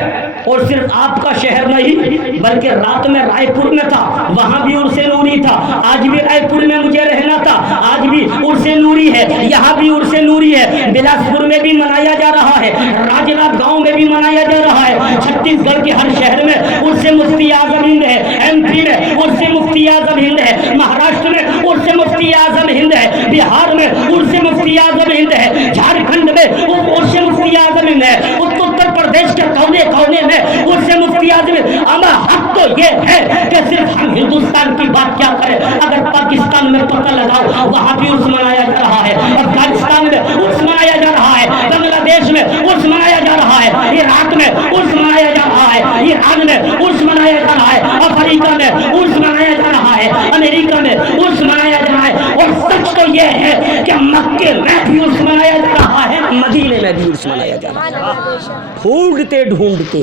اور صرف آپ کا شہر نہیں بلکہ رات میں رائے پور میں تھا، وہاں بھی عرص نوری تھا۔ آج بھی رائے پور میں مجھے رہنا تھا، آج بھی عرص نوری ہے، یہاں بھی عرص نوری ہے، بلاسپور میں بھی منایا جا رہا ہے، راجناتھ گاؤں میں بھی منایا جا رہا ہے، چھتیس گڑھ کے ہر شہر میں عرص مفتی اعظم ہند ہے، ایم پی میں عرص مفتی اعظم ہند ہے، مہاراشٹر میں عرص مفتی اعظم ہند ہے، بہار میں عرص مفتی اعظم ہند ہے، جھارکھنڈ میں عرص مفتی اعظم ہند ہے، اتر پردیش کے کونے کونے میں عرص مفتی اعظم۔ اما حق تو یہ ہے کہ صرف ہم ہندوستان کی بات کیا کریں، اگر پاکستان میں پتہ لگاؤ وہاں بھی عرص منایا جا رہا ہے، افغانستان میں عرص منایا جا رہا ہے، بنگلہ دیش میں عرص منایا جا رہا ہے، عراق میں عرص منایا جا رہا ہے، ایران میں عرص منایا جا رہا ہے، افریقہ میں عرص منایا جا رہا ہے، امریکہ میں عرص منایا جا رہا ہے، اور سچ تو یہ ہے کہ مکے میں بھی عرص منایا جا رہا ہے، مدینے میں بھی عرص منایا جا رہا ہے۔ ڈھونڈتے ڈھونڈتے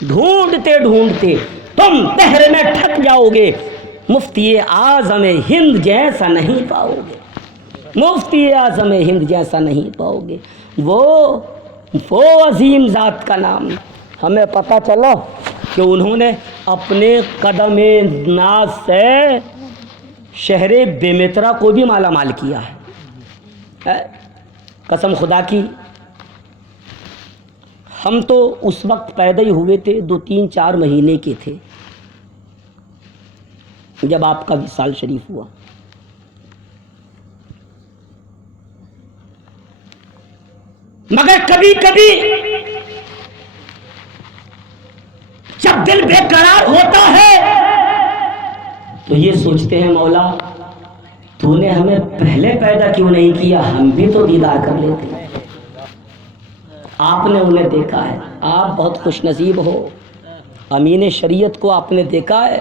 ڈھونڈتے ڈھونڈتے تم دہر میں ٹھک جاؤ گے، مفتی اعظم ہند جیسا نہیں پاؤ گے، مفتی اعظم ہند جیسا نہیں پاؤ گے۔ وہ عظیم ذات کا نام ہمیں پتہ چلا کہ انہوں نے اپنے قدم ناز سے شہر بیمیترا کو بھی مالا مال کیا ہے۔ قسم خدا کی، ہم تو اس وقت پیدا ہی ہوئے تھے، 2-3-4 مہینے کے تھے جب آپ کا وصال شریف ہوا۔ مگر کبھی کبھی جب دل بے قرار ہوتا ہے تو یہ سوچتے ہیں مولا تو نے ہمیں پہلے پیدا کیوں نہیں کیا، ہم بھی تو دیدار کر لیتے۔ آپ نے انہیں دیکھا ہے، آپ بہت خوش نصیب ہو، امین شریعت کو آپ نے دیکھا ہے،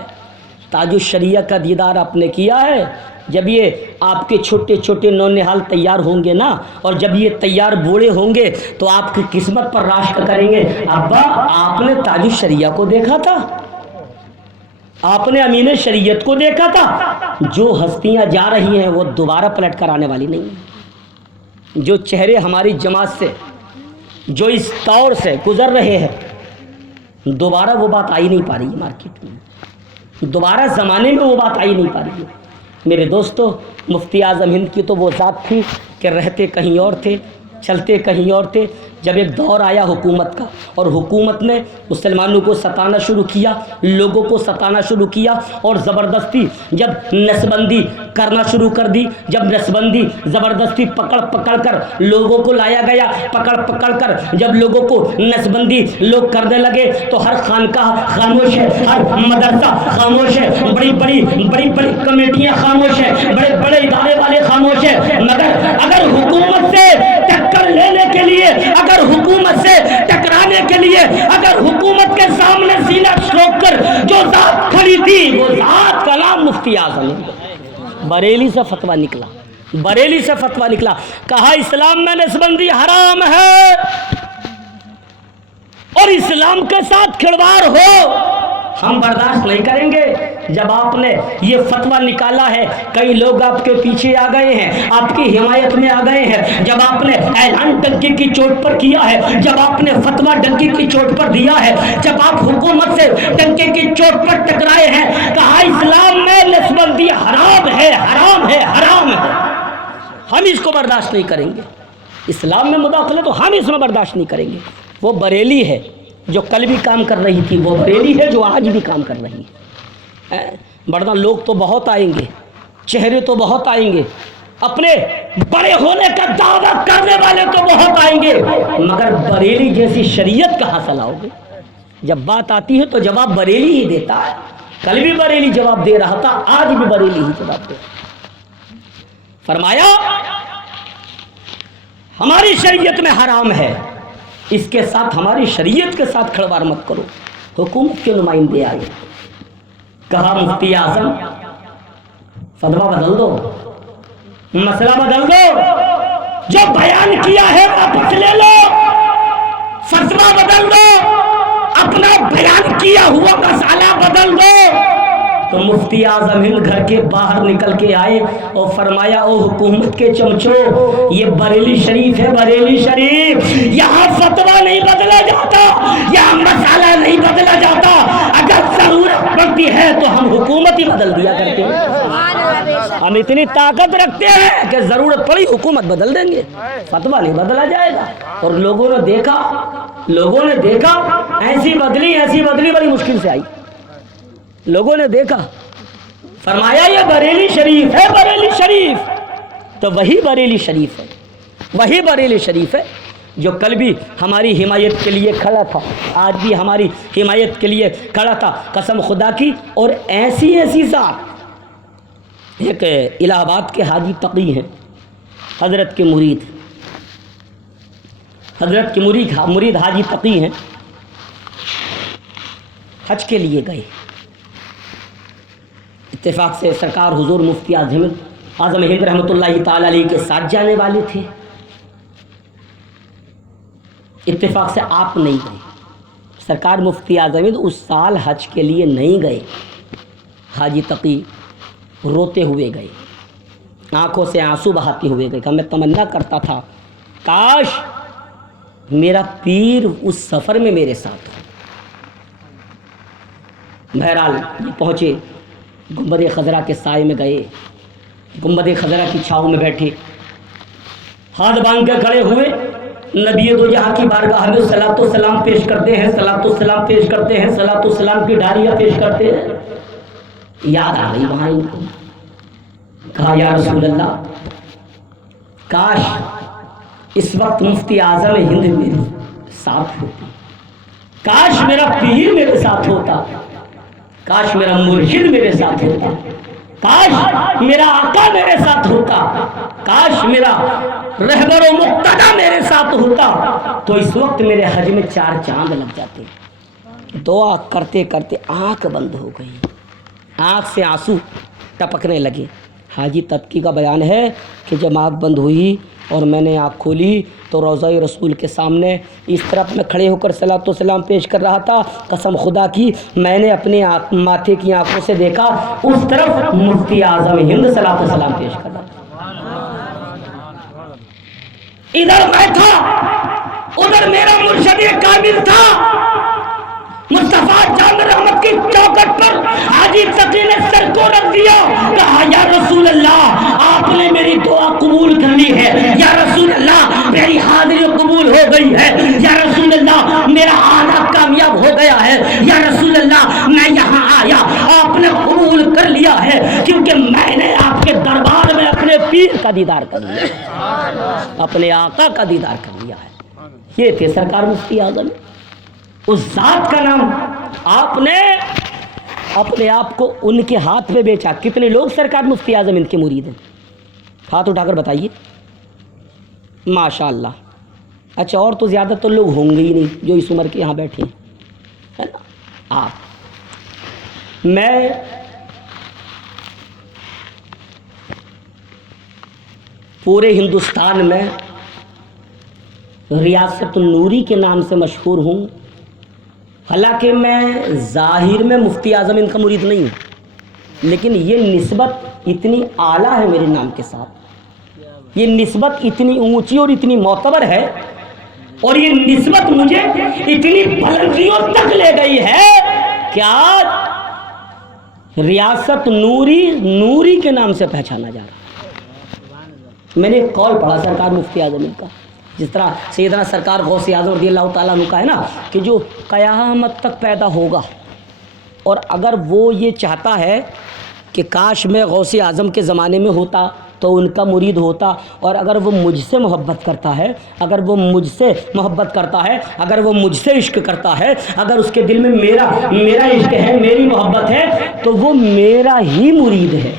تاج الشریعہ کا دیدار آپ نے کیا ہے۔ جب یہ آپ کے چھوٹے چھوٹے نونہال تیار ہوں گے نا، اور جب یہ تیار بوڑھے ہوں گے تو آپ کی قسمت پر راشک کریں گے، ابا آپ نے تاج الشریعہ کو دیکھا تھا، آپ نے امین شریعت کو دیکھا تھا۔ جو ہستیاں جا رہی ہیں وہ دوبارہ پلٹ کر آنے والی نہیں ہیں، جو چہرے ہماری جماعت سے جو اس دور سے گزر رہے ہیں، دوبارہ وہ بات آئی نہیں پا رہی ہے مارکیٹ میں، دوبارہ زمانے میں وہ بات آئی نہیں پا رہی ہے۔ میرے دوستو، مفتی اعظم ہند کی تو وہ ذات تھی کہ رہتے کہیں اور تھے، چلتے کہیں اور تھے۔ جب ایک دور آیا حکومت کا، اور حکومت نے مسلمانوں کو ستانا شروع کیا، لوگوں کو ستانا شروع کیا، اور زبردستی جب نسبندی کرنا شروع کر دی، جب نسبندی زبردستی پکڑ پکڑ کر لوگوں کو لایا گیا، پکڑ پکڑ کر جب لوگوں کو نسبندی لوگ کرنے لگے تو ہر خانقاہ خاموش ہے، ہر مدرسہ خاموش ہے، بڑی بڑی کمیٹیاں خاموش ہیں، بڑے بڑے ادارے والے خاموش ہیں۔ مگر اگر حکومت سے ٹکر لینے کے لیے، اگر حکومت سے ٹکرانے کے لیے، اگر حکومت کے سامنے سینہ ٹھوک کر جو ذات کھڑی تھی، وہ ذات کا نام مفتی اعظم ہے۔ بریلی سے فتویٰ نکلا، بریلی سے فتویٰ نکلا، کہا اسلام میں نسبندی حرام ہے اور اسلام کے ساتھ کھلواڑ ہو ہم برداشت نہیں کریں گے۔ جب آپ نے یہ فتویٰ نکالا ہے، کئی لوگ آپ کے پیچھے آ گئے ہیں، آپ کی حمایت میں آ گئے ہیں۔ جب آپ نے اعلان ڈنکی کی چوٹ پر کیا ہے، جب آپ نے فتویٰ ڈنکی کی چوٹ پر دیا ہے، جب آپ حکومت سے ڈنکی کی چوٹ پر ٹکرائے ہیں، کہا اسلام میں نسبندی حرام ہے، حرام ہے، حرام ہے، ہم اس کو برداشت نہیں کریں گے۔ اسلام میں مداخلت تو ہم اس میں برداشت نہیں کریں گے۔ وہ بریلی ہے جو کل بھی کام کر رہی تھی، وہ بریلی ہے جو آج بھی کام کر رہی ہے۔ ورنہ لوگ تو بہت آئیں گے، چہرے تو بہت آئیں گے، اپنے بڑے ہونے کا دعویٰ کرنے والے تو بہت آئیں گے، مگر بریلی جیسی شریعت کہاں سے لاؤ گے؟ جب بات آتی ہے تو جواب بریلی ہی دیتا ہے۔ کل بھی بریلی جواب دے رہا تھا، آج بھی بریلی ہی جواب دے رہا ہے۔ فرمایا ہماری شریعت میں حرام ہے، اس کے ساتھ ہماری شریعت کے ساتھ کھلواڑ مت کرو۔ حکومت کے نمائندے آئے، کہا مفتی اعظم فتویٰ بدل دو، مسئلہ بدل دو، جو بیان کیا ہے واپس لے لو، فتویٰ بدل دو، اپنا بیان کیا ہوا مسئلہ بدل دو۔ تو مفتی اعظم ہند گھر کے باہر نکل کے آئے اور فرمایا او حکومت کے چمچوں، یہ بریلی شریف ہے، بریلی شریف، یہاں فتویٰ نہیں بدلا جاتا، یہاں مسئلہ نہیں بدلا جاتا، اگر ضرورت پڑتی ہے تو ہم حکومت ہی بدل دیا کرتے ہیں، ہم اتنی طاقت رکھتے ہیں کہ ضرورت پڑی حکومت بدل دیں گے، فتویٰ نہیں بدلا جائے گا۔ اور لوگوں نے دیکھا ایسی بدلی بڑی مشکل سے آئی، لوگوں نے دیکھا، فرمایا یہ بریلی شریف ہے، بریلی شریف، تو وہی بریلی شریف ہے، وہی بریلی شریف ہے جو کل بھی ہماری حمایت کے لیے کھڑا تھا، آج بھی ہماری حمایت کے لیے کھڑا تھا، قسم خدا کی۔ اور ایسی ذات، ایک الہ آباد کے حاجی تقی ہیں، حضرت کے مرید حاجی تقی ہیں، حج کے لیے گئے، اتفاق سے سرکار حضور مفتی اعظم ہند رحمۃ اللہ تعالی علیہ کے ساتھ جانے والے تھے، اتفاق سے آپ نہیں گئے، سرکار مفتی اعظم ہند اس سال حج کے لیے نہیں گئے، حاجی تقی روتے ہوئے گئے، آنکھوں سے آنسو بہاتے ہوئے گئے، کہ میں تمنا کرتا تھا کاش میرا پیر اس سفر میں میرے ساتھ ہو۔ بہرحال یہ پہنچے، گنبد خضرا کے سائے میں گئے، گنبد خضرا کی چھاؤں میں بیٹھے، ہاتھ باندھ کر کھڑے ہوئے، نبی دو جہاں کی بارگاہ میں صلاۃ و سلام پیش کرتے ہیں، صلاۃ و سلام پیش کرتے ہیں، صلاۃ و سلام کی ڈھاریاں پیش کرتے ہیں۔ یاد آ گئی وہاں ان کو، کہا یا رسول اللہ کاش اس وقت مفتی اعظم ہند میرے ساتھ ہوتی، کاش میرا پیر میرے ساتھ ہوتا، کاش میرا مرشد میرے ساتھ ہوتا، کاش میرا آقا میرے ساتھ ہوتا، کاش میرا رہبر و مقتدا میرے ساتھ ہوتا، تو اس وقت میرے حج میں 4 چاند لگ جاتے۔ دعا کرتے کرتے آنکھ بند ہو گئی، آنکھ سے آنسو ٹپکنے لگے۔ حاجی تقی کا بیان ہے کہ جب آنکھ بند ہوئی اور میں نے آنکھ کھولی تو روضہ رسول کے سامنے اس طرف میں کھڑے ہو کر صلاۃ و سلام پیش کر رہا تھا، قسم خدا کی میں نے اپنے ماتھے کی آنکھوں سے دیکھا اس طرف مفتی اعظم ہند صلاۃ و سلام پیش کر رہا تھا، ادھر میں تھا، ادھر میرا مرشد کامل تھا، مصطفیٰ جان رحمت کی چوکٹ پر حاجی تقی نے سر کو رکھ دیا، کہا یا رسول اللہ آپ نے میری دعا قبول کر لی ہے، یا رسول اللہ میری حاضری قبول ہو گئی ہے، یا رسول اللہ میرا آنا کامیاب ہو گیا ہے، یا رسول اللہ میں یہاں آیا آپ نے قبول کر لیا ہے، کیونکہ میں نے آپ کے دربار میں اپنے پیر کا دیدار کر لیا، اپنے آقا کا دیدار کر لیا ہے۔ یہ تھے سرکار مفتی اعظم، اس ذات کا نام آپ نے اپنے آپ کو ان کے ہاتھ پہ بیچا۔ کتنے لوگ سرکار مفتی اعظم ان کے مرید ہیں؟ ہاتھ اٹھا کر بتائیے۔ ماشاء اللہ، اچھا اور تو زیادہ تر لوگ ہوں گے ہی نہیں جو اس عمر کے یہاں بیٹھے ہیں، ہے نا۔ میں پورے ہندوستان میں ریاست نوری کے نام سے مشہور ہوں، حالانکہ میں ظاہر میں مفتی اعظم ان کا مرید نہیں ہوں، لیکن یہ نسبت اتنی اعلیٰ ہے میرے نام کے ساتھ، یہ نسبت اتنی اونچی اور اتنی معتبر ہے، اور یہ نسبت مجھے اتنی بلندیوں تک لے گئی ہے کہ آج ریاست نوری کے نام سے پہچانا جا رہا ہے۔ میں نے ایک قول پڑھا سرکار مفتی اعظم کا، جس طرح سیدنا سرکار غوث اعظم رضی اللہ تعالیٰ عنہ کا ہے نا کہ جو قیامت تک پیدا ہوگا، اور اگر وہ یہ چاہتا ہے کہ کاش میں غوث اعظم کے زمانے میں ہوتا تو ان کا مرید ہوتا، اور اگر وہ مجھ سے محبت کرتا ہے، اگر وہ مجھ سے محبت کرتا ہے، اگر وہ مجھ سے عشق کرتا ہے، اگر اس کے دل میں میرا عشق ہے، میری محبت ہے، تو وہ میرا ہی مرید ہے۔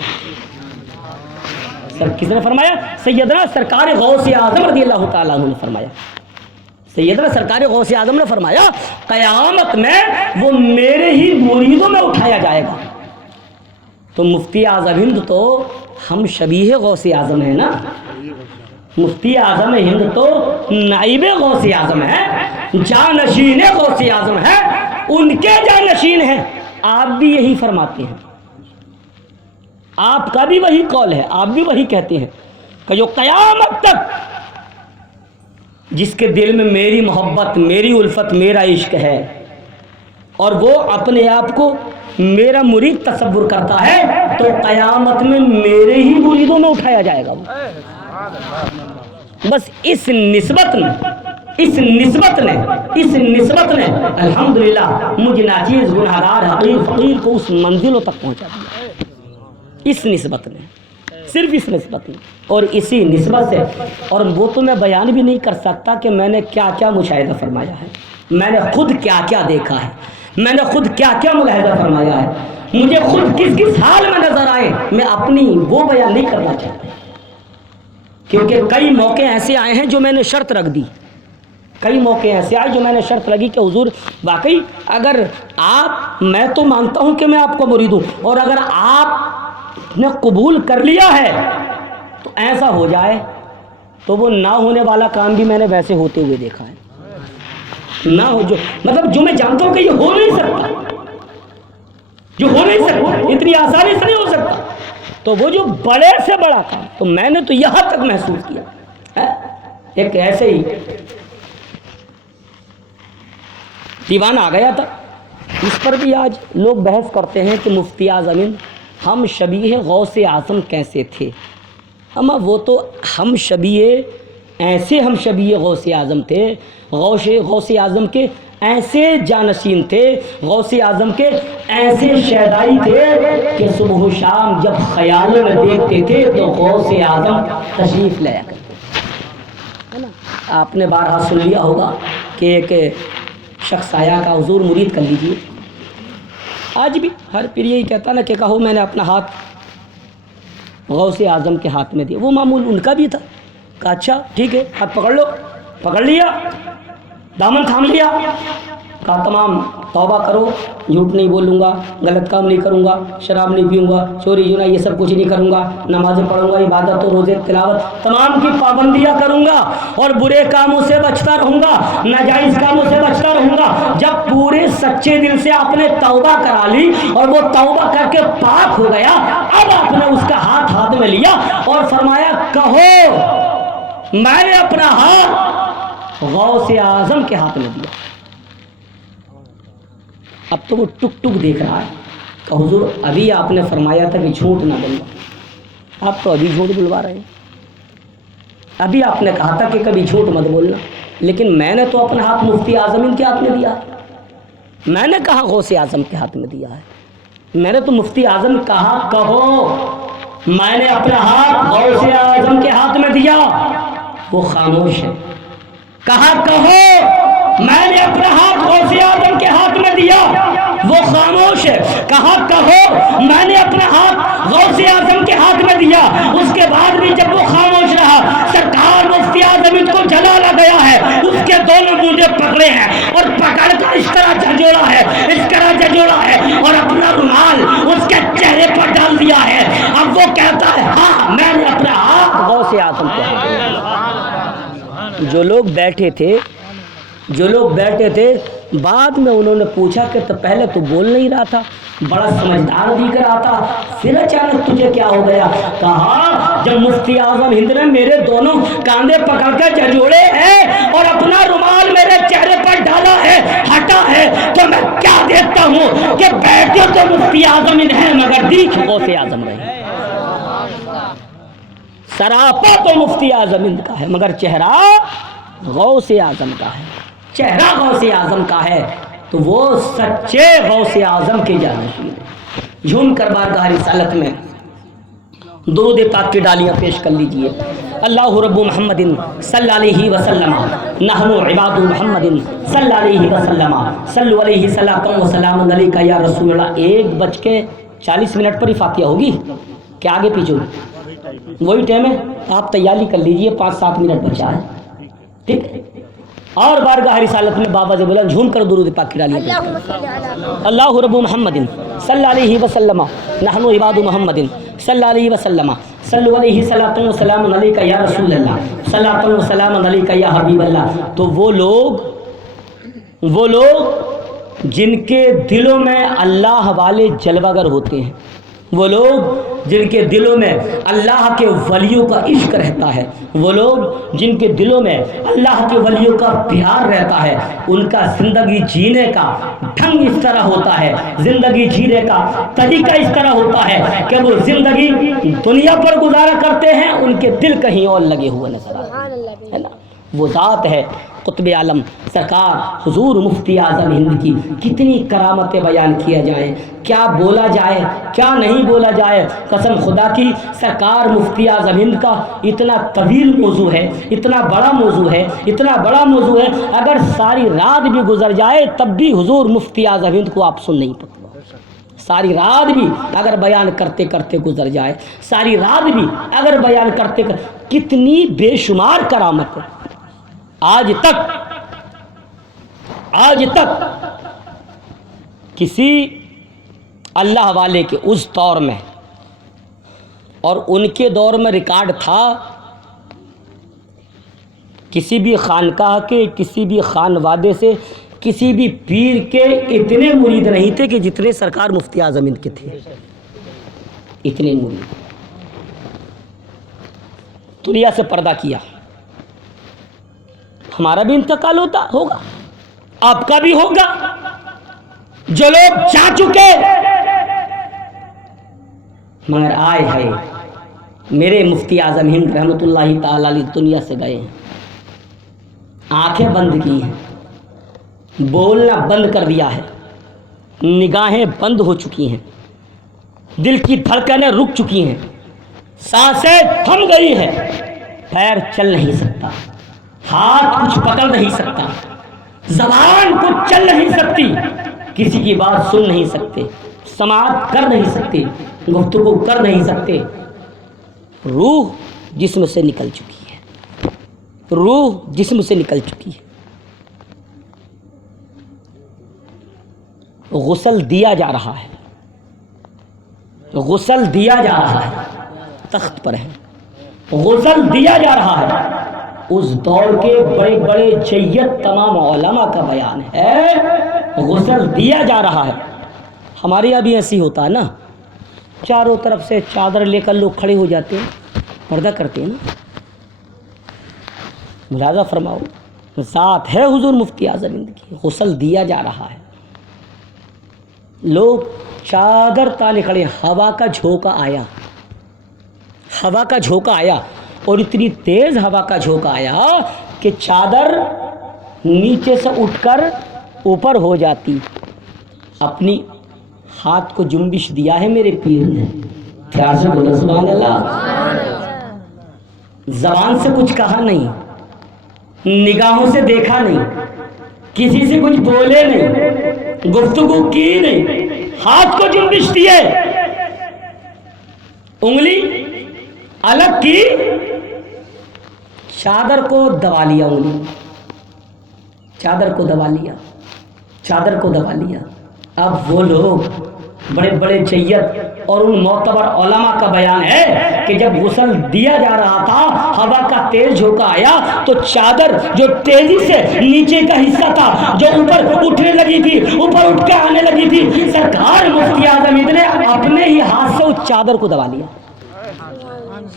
کس نے فرمایا؟ سیدنا سرکار غوث اعظم رضی اللہ تعالیٰ عنہ نے فرمایا. سیدنا سرکار غوث اعظم نے فرمایا قیامت میں وہ میرے ہی مریدوں میں اٹھایا جائے گا. تو مفتی اعظم ہند تو ہم شبیہ غوث اعظم ہیں نا. مفتی اعظم ہند تو نائب غوث اعظم ہے, جانشین غوث اعظم ہے, ان کے جانشین ہیں. آپ بھی یہی فرماتے ہیں, آپ کا بھی وہی قول ہے, آپ بھی وہی کہتے ہیں کہ جو قیامت تک جس کے دل میں میری محبت, میری الفت, میرا عشق ہے اور وہ اپنے آپ کو میرا مرید تصور کرتا ہے, تو قیامت میں میرے ہی مریدوں میں اٹھایا جائے گا. بس اس نسبت نے الحمدللہ مجھ ناچیز گناہگار حقیر فقیر کو اس منزلوں تک پہنچا دیا. اس نسبت نے, صرف اس نسبت نے, اور اسی نسبت سے. اور وہ تو میں بیان بھی نہیں کر سکتا کہ میں نے کیا کیا مشاہدہ فرمایا ہے, میں نے خود کیا کیا دیکھا ہے, میں نے خود کیا کیا ملاحظہ فرمایا ہے, مجھے خود کس کس حال میں نظر آئے. میں اپنی وہ بیان نہیں کرنا چاہتا, کیونکہ کئی موقع ایسے آئے ہیں جو میں نے شرط رکھ دی. کئی موقع ایسے آئے جو میں نے شرط لگی کہ حضور واقعی اگر آپ, میں تو مانتا ہوں کہ میں آپ کو مرید ہوں, اور اگر آپ نے قبول کر لیا ہے تو ایسا ہو جائے تو وہ نہ ہونے والا کام بھی میں نے ویسے ہوتے ہوئے دیکھا ہے. نہ ہو جو مطلب جو میں جانتا ہوں کہ یہ ہو نہیں سکتا, جو ہو نہیں سکتا, اتنی آسانی سے نہیں ہو سکتا, تو وہ جو بڑے سے بڑا کام تو میں نے تو یہاں تک محسوس کیا ہے. ایک ایسے ہی دیوان آ گیا تھا, اس پر بھی آج لوگ بحث کرتے ہیں کہ مفتی اعظم ہم شبیہ غوث اعظم کیسے تھے. وہ تو ہم شبیہ ایسے, ہم شبیہ غوث اعظم تھے, غوث اعظم کے ایسے جانشین تھے, غوث اعظم کے ایسے شیدائی تھے کہ صبح و شام جب خیالوں میں دیکھتے تھے تو غوث اعظم تشریف لے آتے ہے نا. آپ نے بارہا سن لیا ہوگا کہ ایک شخص آیا کا حضور مرید کر لیجیے. آج بھی ہر پیر یہی کہتا نا کہ کہو میں نے اپنا ہاتھ غوث اعظم کے ہاتھ میں دیا. وہ معمول ان کا بھی تھا. کہا اچھا ٹھیک ہے, ہاتھ پکڑ لو. پکڑ لیا, دامن تھام لیا. کہا تمام توبہ کرو, جھوٹ نہیں بولوں گا, غلط کام نہیں کروں گا, شراب نہیں پیوں گا, چوری جنا یہ سب کچھ نہیں کروں گا, نمازیں پڑھوں گا, عبادت و روزے تلاوت تمام کی پابندیاں کروں گا, اور برے کاموں سے بچتا رہوں گا, ناجائز کاموں سے بچتا رہوں گا. جب پورے سچے دل سے آپ نے توبہ کرا لی اور وہ توبہ کر کے پاک ہو گیا, اب آپ نے اس کا ہاتھ میں لیا اور فرمایا کہو میں نے اپنا ہاتھ غوث اعظم کے ہاتھ میں دیا. اب تو وہ ٹک ٹک دیکھ رہا ہے کہ حضور ابھی آپ نے فرمایا تھا کہ جھوٹ نہ بولنا, آپ تو ابھی جھوٹ بلوا رہے ہیں. ابھی آپ نے کہا تھا کہ کبھی جھوٹ مت بولنا, لیکن میں نے تو اپنا ہاتھ مفتی اعظم کے ہاتھ میں دیا. میں نے کہا غوث اعظم کے ہاتھ میں دیا ہے, میں نے تو مفتی اعظم کہا کہو میں نے اپنا ہاتھ غوث اعظم کے ہاتھ میں دیا. وہ خاموش ہے. کہا کہو میں نے اپنا ہاتھ غوث اعظم کے ہاتھ میں دیا. وہ خاموش ہے. کہا کہو میں نے اپنا ہاتھ غوث اعظم کے ہاتھ میں دیا. اس کے بعد بھی جب وہ خاموش رہا, سرکار مفتی اعظم کو جلالا گیا ہے, اس کے دونوں مونڈے پکڑے ہیں اور پکڑ کر اس طرح جھجوڑا ہے, اس طرح جھجوڑا ہے, اور اپنا رومال اس کے چہرے پر ڈال دیا ہے. اب وہ کہتا ہے ہاں میں نے اپنا ہاتھ غوث اعظم کے ہاتھ میں دیا. جو لوگ بیٹھے تھے بعد میں انہوں نے پوچھا کہ تو پہلے تو بول نہیں رہا تھا, بڑا سمجھدار دکھ رہا تھا, پھر اچانک تجھے کیا ہو گیا؟ کہا جب مفتی اعظم ہند نے میرے دونوں کاندھے پکڑ کے جھجوڑے ہیں اور اپنا رومال میرے چہرے پر ڈالا ہے, ہٹا ہے, تو میں کیا دیکھتا ہوں کہ بیٹھے تو مفتی اعظم ہند ہیں مگر دیکھ غوث اعظم رہے. سراپا تو مفتی اعظم ہند کا ہے مگر چہرہ غوث اعظم کا ہے. چہرہ غوث اعظم کا ہے تو وہ سچے غوث اعظم کے جانشین ہیں. جھوم کر بارگاہ رسالت میں درود پاک کی ڈالیاں پیش کر لیجئے. اللہ رب محمد صلی علیہ وسلم نحن عباد محمد صلی علیہ وسلم صلو علیہ صلاۃ و سلام علیک یا رسول اللہ. 1:40 پر ہی فاتحہ ہوگی, کیا آگے پیچھے ہوگی؟ وہی ٹائم ہے، آپ تیاری کر لیجئے، 5-7 منٹ بچا ہے، ٹھیک ہے؟ اور بارگاہ رسالت میں بابا سے بولا جھوم کر درود پاک کی ڈالیے۔ اللہ رب محمد صلی اللہ علیہ وسلم نحن عباد محمد صلی اللہ علیہ وسلم صلو علیہ صلاۃ و سلام علیک یا رسول اللہ صلاۃ و سلام علیک یا حبیب اللہ۔ تو وہ لوگ جن کے دلوں میں اللہ والے جلوہ گر ہوتے ہیں، وہ لوگ جن کے دلوں میں اللہ کے ولیوں کا عشق رہتا ہے، وہ لوگ جن کے دلوں میں اللہ کے ولیوں کا پیار رہتا ہے، ان کا زندگی جینے کا ڈھنگ اس طرح ہوتا ہے، زندگی جینے کا طریقہ اس طرح ہوتا ہے کہ وہ زندگی دنیا پر گزارا کرتے ہیں، ان کے دل کہیں اور لگے ہوئے نظر آتے ہیں نا۔ وہ ذات ہے قطب عالم سرکار حضور مفتی اعظم ہند کی، کتنی کرامتیں بیان کیا جائیں، کیا بولا جائے کیا نہیں بولا جائے۔ قسم خدا کی سرکار مفتی اعظم ہند کا اتنا طویل موضوع ہے، اتنا بڑا موضوع ہے، اتنا بڑا موضوع ہے، اگر ساری رات بھی گزر جائے تب بھی حضور مفتی اعظم ہند کو آپ سن نہیں پاتے۔ ساری رات بھی اگر بیان کرتے کرتے گزر جائے، ساری رات بھی اگر بیان کرتے کتنی بے شمار کرامت ہے۔ آج تک کسی اللہ والے کے اس دور میں، اور ان کے دور میں ریکارڈ تھا، کسی بھی خانقاہ کے، کسی بھی خان وادے سے، کسی بھی پیر کے اتنے مرید نہیں تھے کہ جتنے سرکار مفتی اعظم ہند کے تھے، اتنے مرید۔ دنیا سے پردہ کیا، ہمارا بھی انتقال ہوگا، آپ کا بھی ہوگا، جو لوگ جا چکے مگر آئے ہیں میرے مفتی اعظم ہند رحمۃ اللہ تعالی علیہ دنیا سے گئے ہیں، آنکھیں بند کی ہیں، بولنا بند کر دیا ہے، نگاہیں بند ہو چکی ہیں، دل کی دھڑکنیں رک چکی ہیں، سانسیں تھم گئی ہیں، پیر چل نہیں سکتا، ہاتھ کچھ پکڑ نہیں سکتا، زبان کچھ چل نہیں سکتی، کسی کی بات سن نہیں سکتے، سماعت کر نہیں سکتے، گفتگو کر نہیں سکتے، روح جسم سے نکل چکی ہے، روح جسم سے نکل چکی ہے۔ غسل دیا جا رہا ہے، غسل دیا جا رہا ہے، تخت پر ہے، غسل دیا جا رہا ہے۔ اس دور کے بڑے بڑے جید تمام علماء کا بیان ہے، غسل دیا جا رہا ہے۔ ہمارے یہاں بھی ایسی ہوتا ہے نا، چاروں طرف سے چادر لے کر لوگ کھڑے ہو جاتے ہیں، پردہ کرتے ہیں نا۔ ملاحظہ فرماؤ، ذات ہے حضور مفتی اعظم ہند کی، غسل دیا جا رہا ہے، لوگ چادر تانے کھڑے، ہوا کا جھونکا آیا، ہوا کا جھونکا آیا، اور اتنی تیز ہوا کا جھونکا آیا کہ چادر نیچے سے اٹھ کر اوپر ہو جاتی۔ اپنی ہاتھ کو جنبش دیا ہے میرے پیر نے، پیار سے بولا سبحان اللہ۔ زبان سے کچھ کہا نہیں، نگاہوں سے دیکھا نہیں، کسی سے کچھ بولے نہیں، گفتگو کی نہیں، ہاتھ کو جنبش دیے، انگلی الگ کی، چادر کو دبا لیا، انگلی چادر کو دبا لیا، چادر کو دبا لیا۔ اب وہ لوگ بڑے بڑے جید اور ان معتبر علماء کا بیان ہے کہ جب غسل دیا جا رہا تھا، ہوا کا تیز جھونکا آیا تو چادر جو تیزی سے نیچے کا حصہ تھا، جو اوپر اٹھنے لگی تھی، اوپر اٹھ کے آنے لگی تھی، سرکار مفتی اعظم ہند نے اپنے ہی ہاتھ سے اس چادر کو دبا لیا،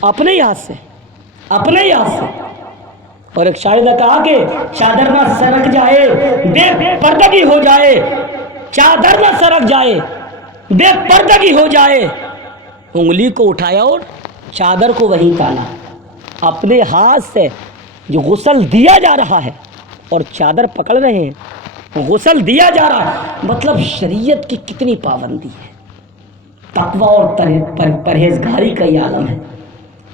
اپنے ہی ہاتھ سے، اپنے ہی ہاتھ سے۔ اور ایک شاعر نے کہا کہ چادر نہ سرک جائے بے پردگی ہو جائے، چادر نہ سرک جائے بے پردگی ہو جائے، انگلی کو اٹھایا اور چادر کو وہیں تانا، اپنے ہاتھ سے جو غسل دیا جا رہا ہے اور چادر پکڑ رہے ہیں، غسل دیا جا رہا ہے، مطلب شریعت کی کتنی پابندی ہے۔ تقوی اور پرہیزگاری کا یہ عالم ہے،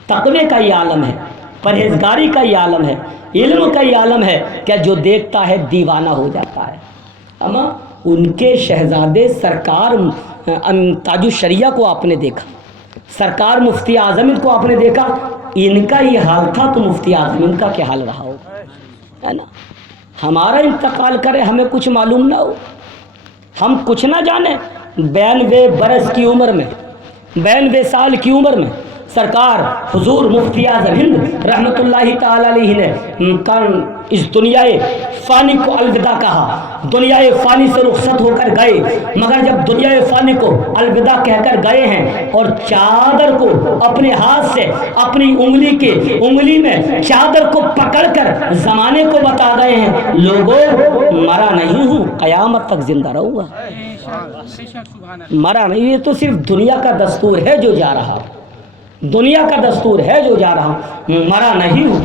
تقوی کا یہ عالم ہے، پرہیزگاری کا یہ عالم ہے، علم کا یہ عالم ہے کہ جو دیکھتا ہے دیوانہ ہو جاتا ہے۔ اما ان کے شہزادے سرکار تاج الشریعہ کو آپ نے دیکھا، سرکار مفتی اعظم کو آپ نے دیکھا، ان کا یہ حال تھا تو مفتی اعظم ان کا کیا حال رہا ہو، ہے نا؟ ہمارا انتقال کرے ہمیں کچھ معلوم نہ ہو، ہم کچھ نہ جانیں۔ 92 برس کی عمر میں، 92 سال کی عمر میں سرکار حضور مفتی اعظم ہند رحمۃ اللہ تعالی علیہ نے اس دنیائے فانی کو الوداع کہا، دنیائے فانی سے رخصت ہو کر گئے، مگر جب دنیائے فانی کو الوداع کہہ کر گئے ہیں اور چادر کو اپنے ہاتھ سے اپنی انگلی میں چادر کو پکڑ کر زمانے کو بتا گئے ہیں، لوگوں مرا نہیں ہوں، قیامت تک زندہ رہوں گا، مرا نہیں۔ یہ تو صرف دنیا کا دستور ہے جو جا رہا، دنیا کا دستور ہے جو جا رہا، مرا نہیں ہوں،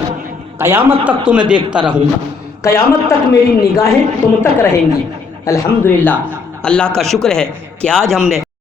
قیامت تک تمہیں دیکھتا رہوں گا، قیامت تک میری نگاہیں تم تک رہیں گی۔ الحمدللہ، اللہ کا شکر ہے کہ آج ہم نے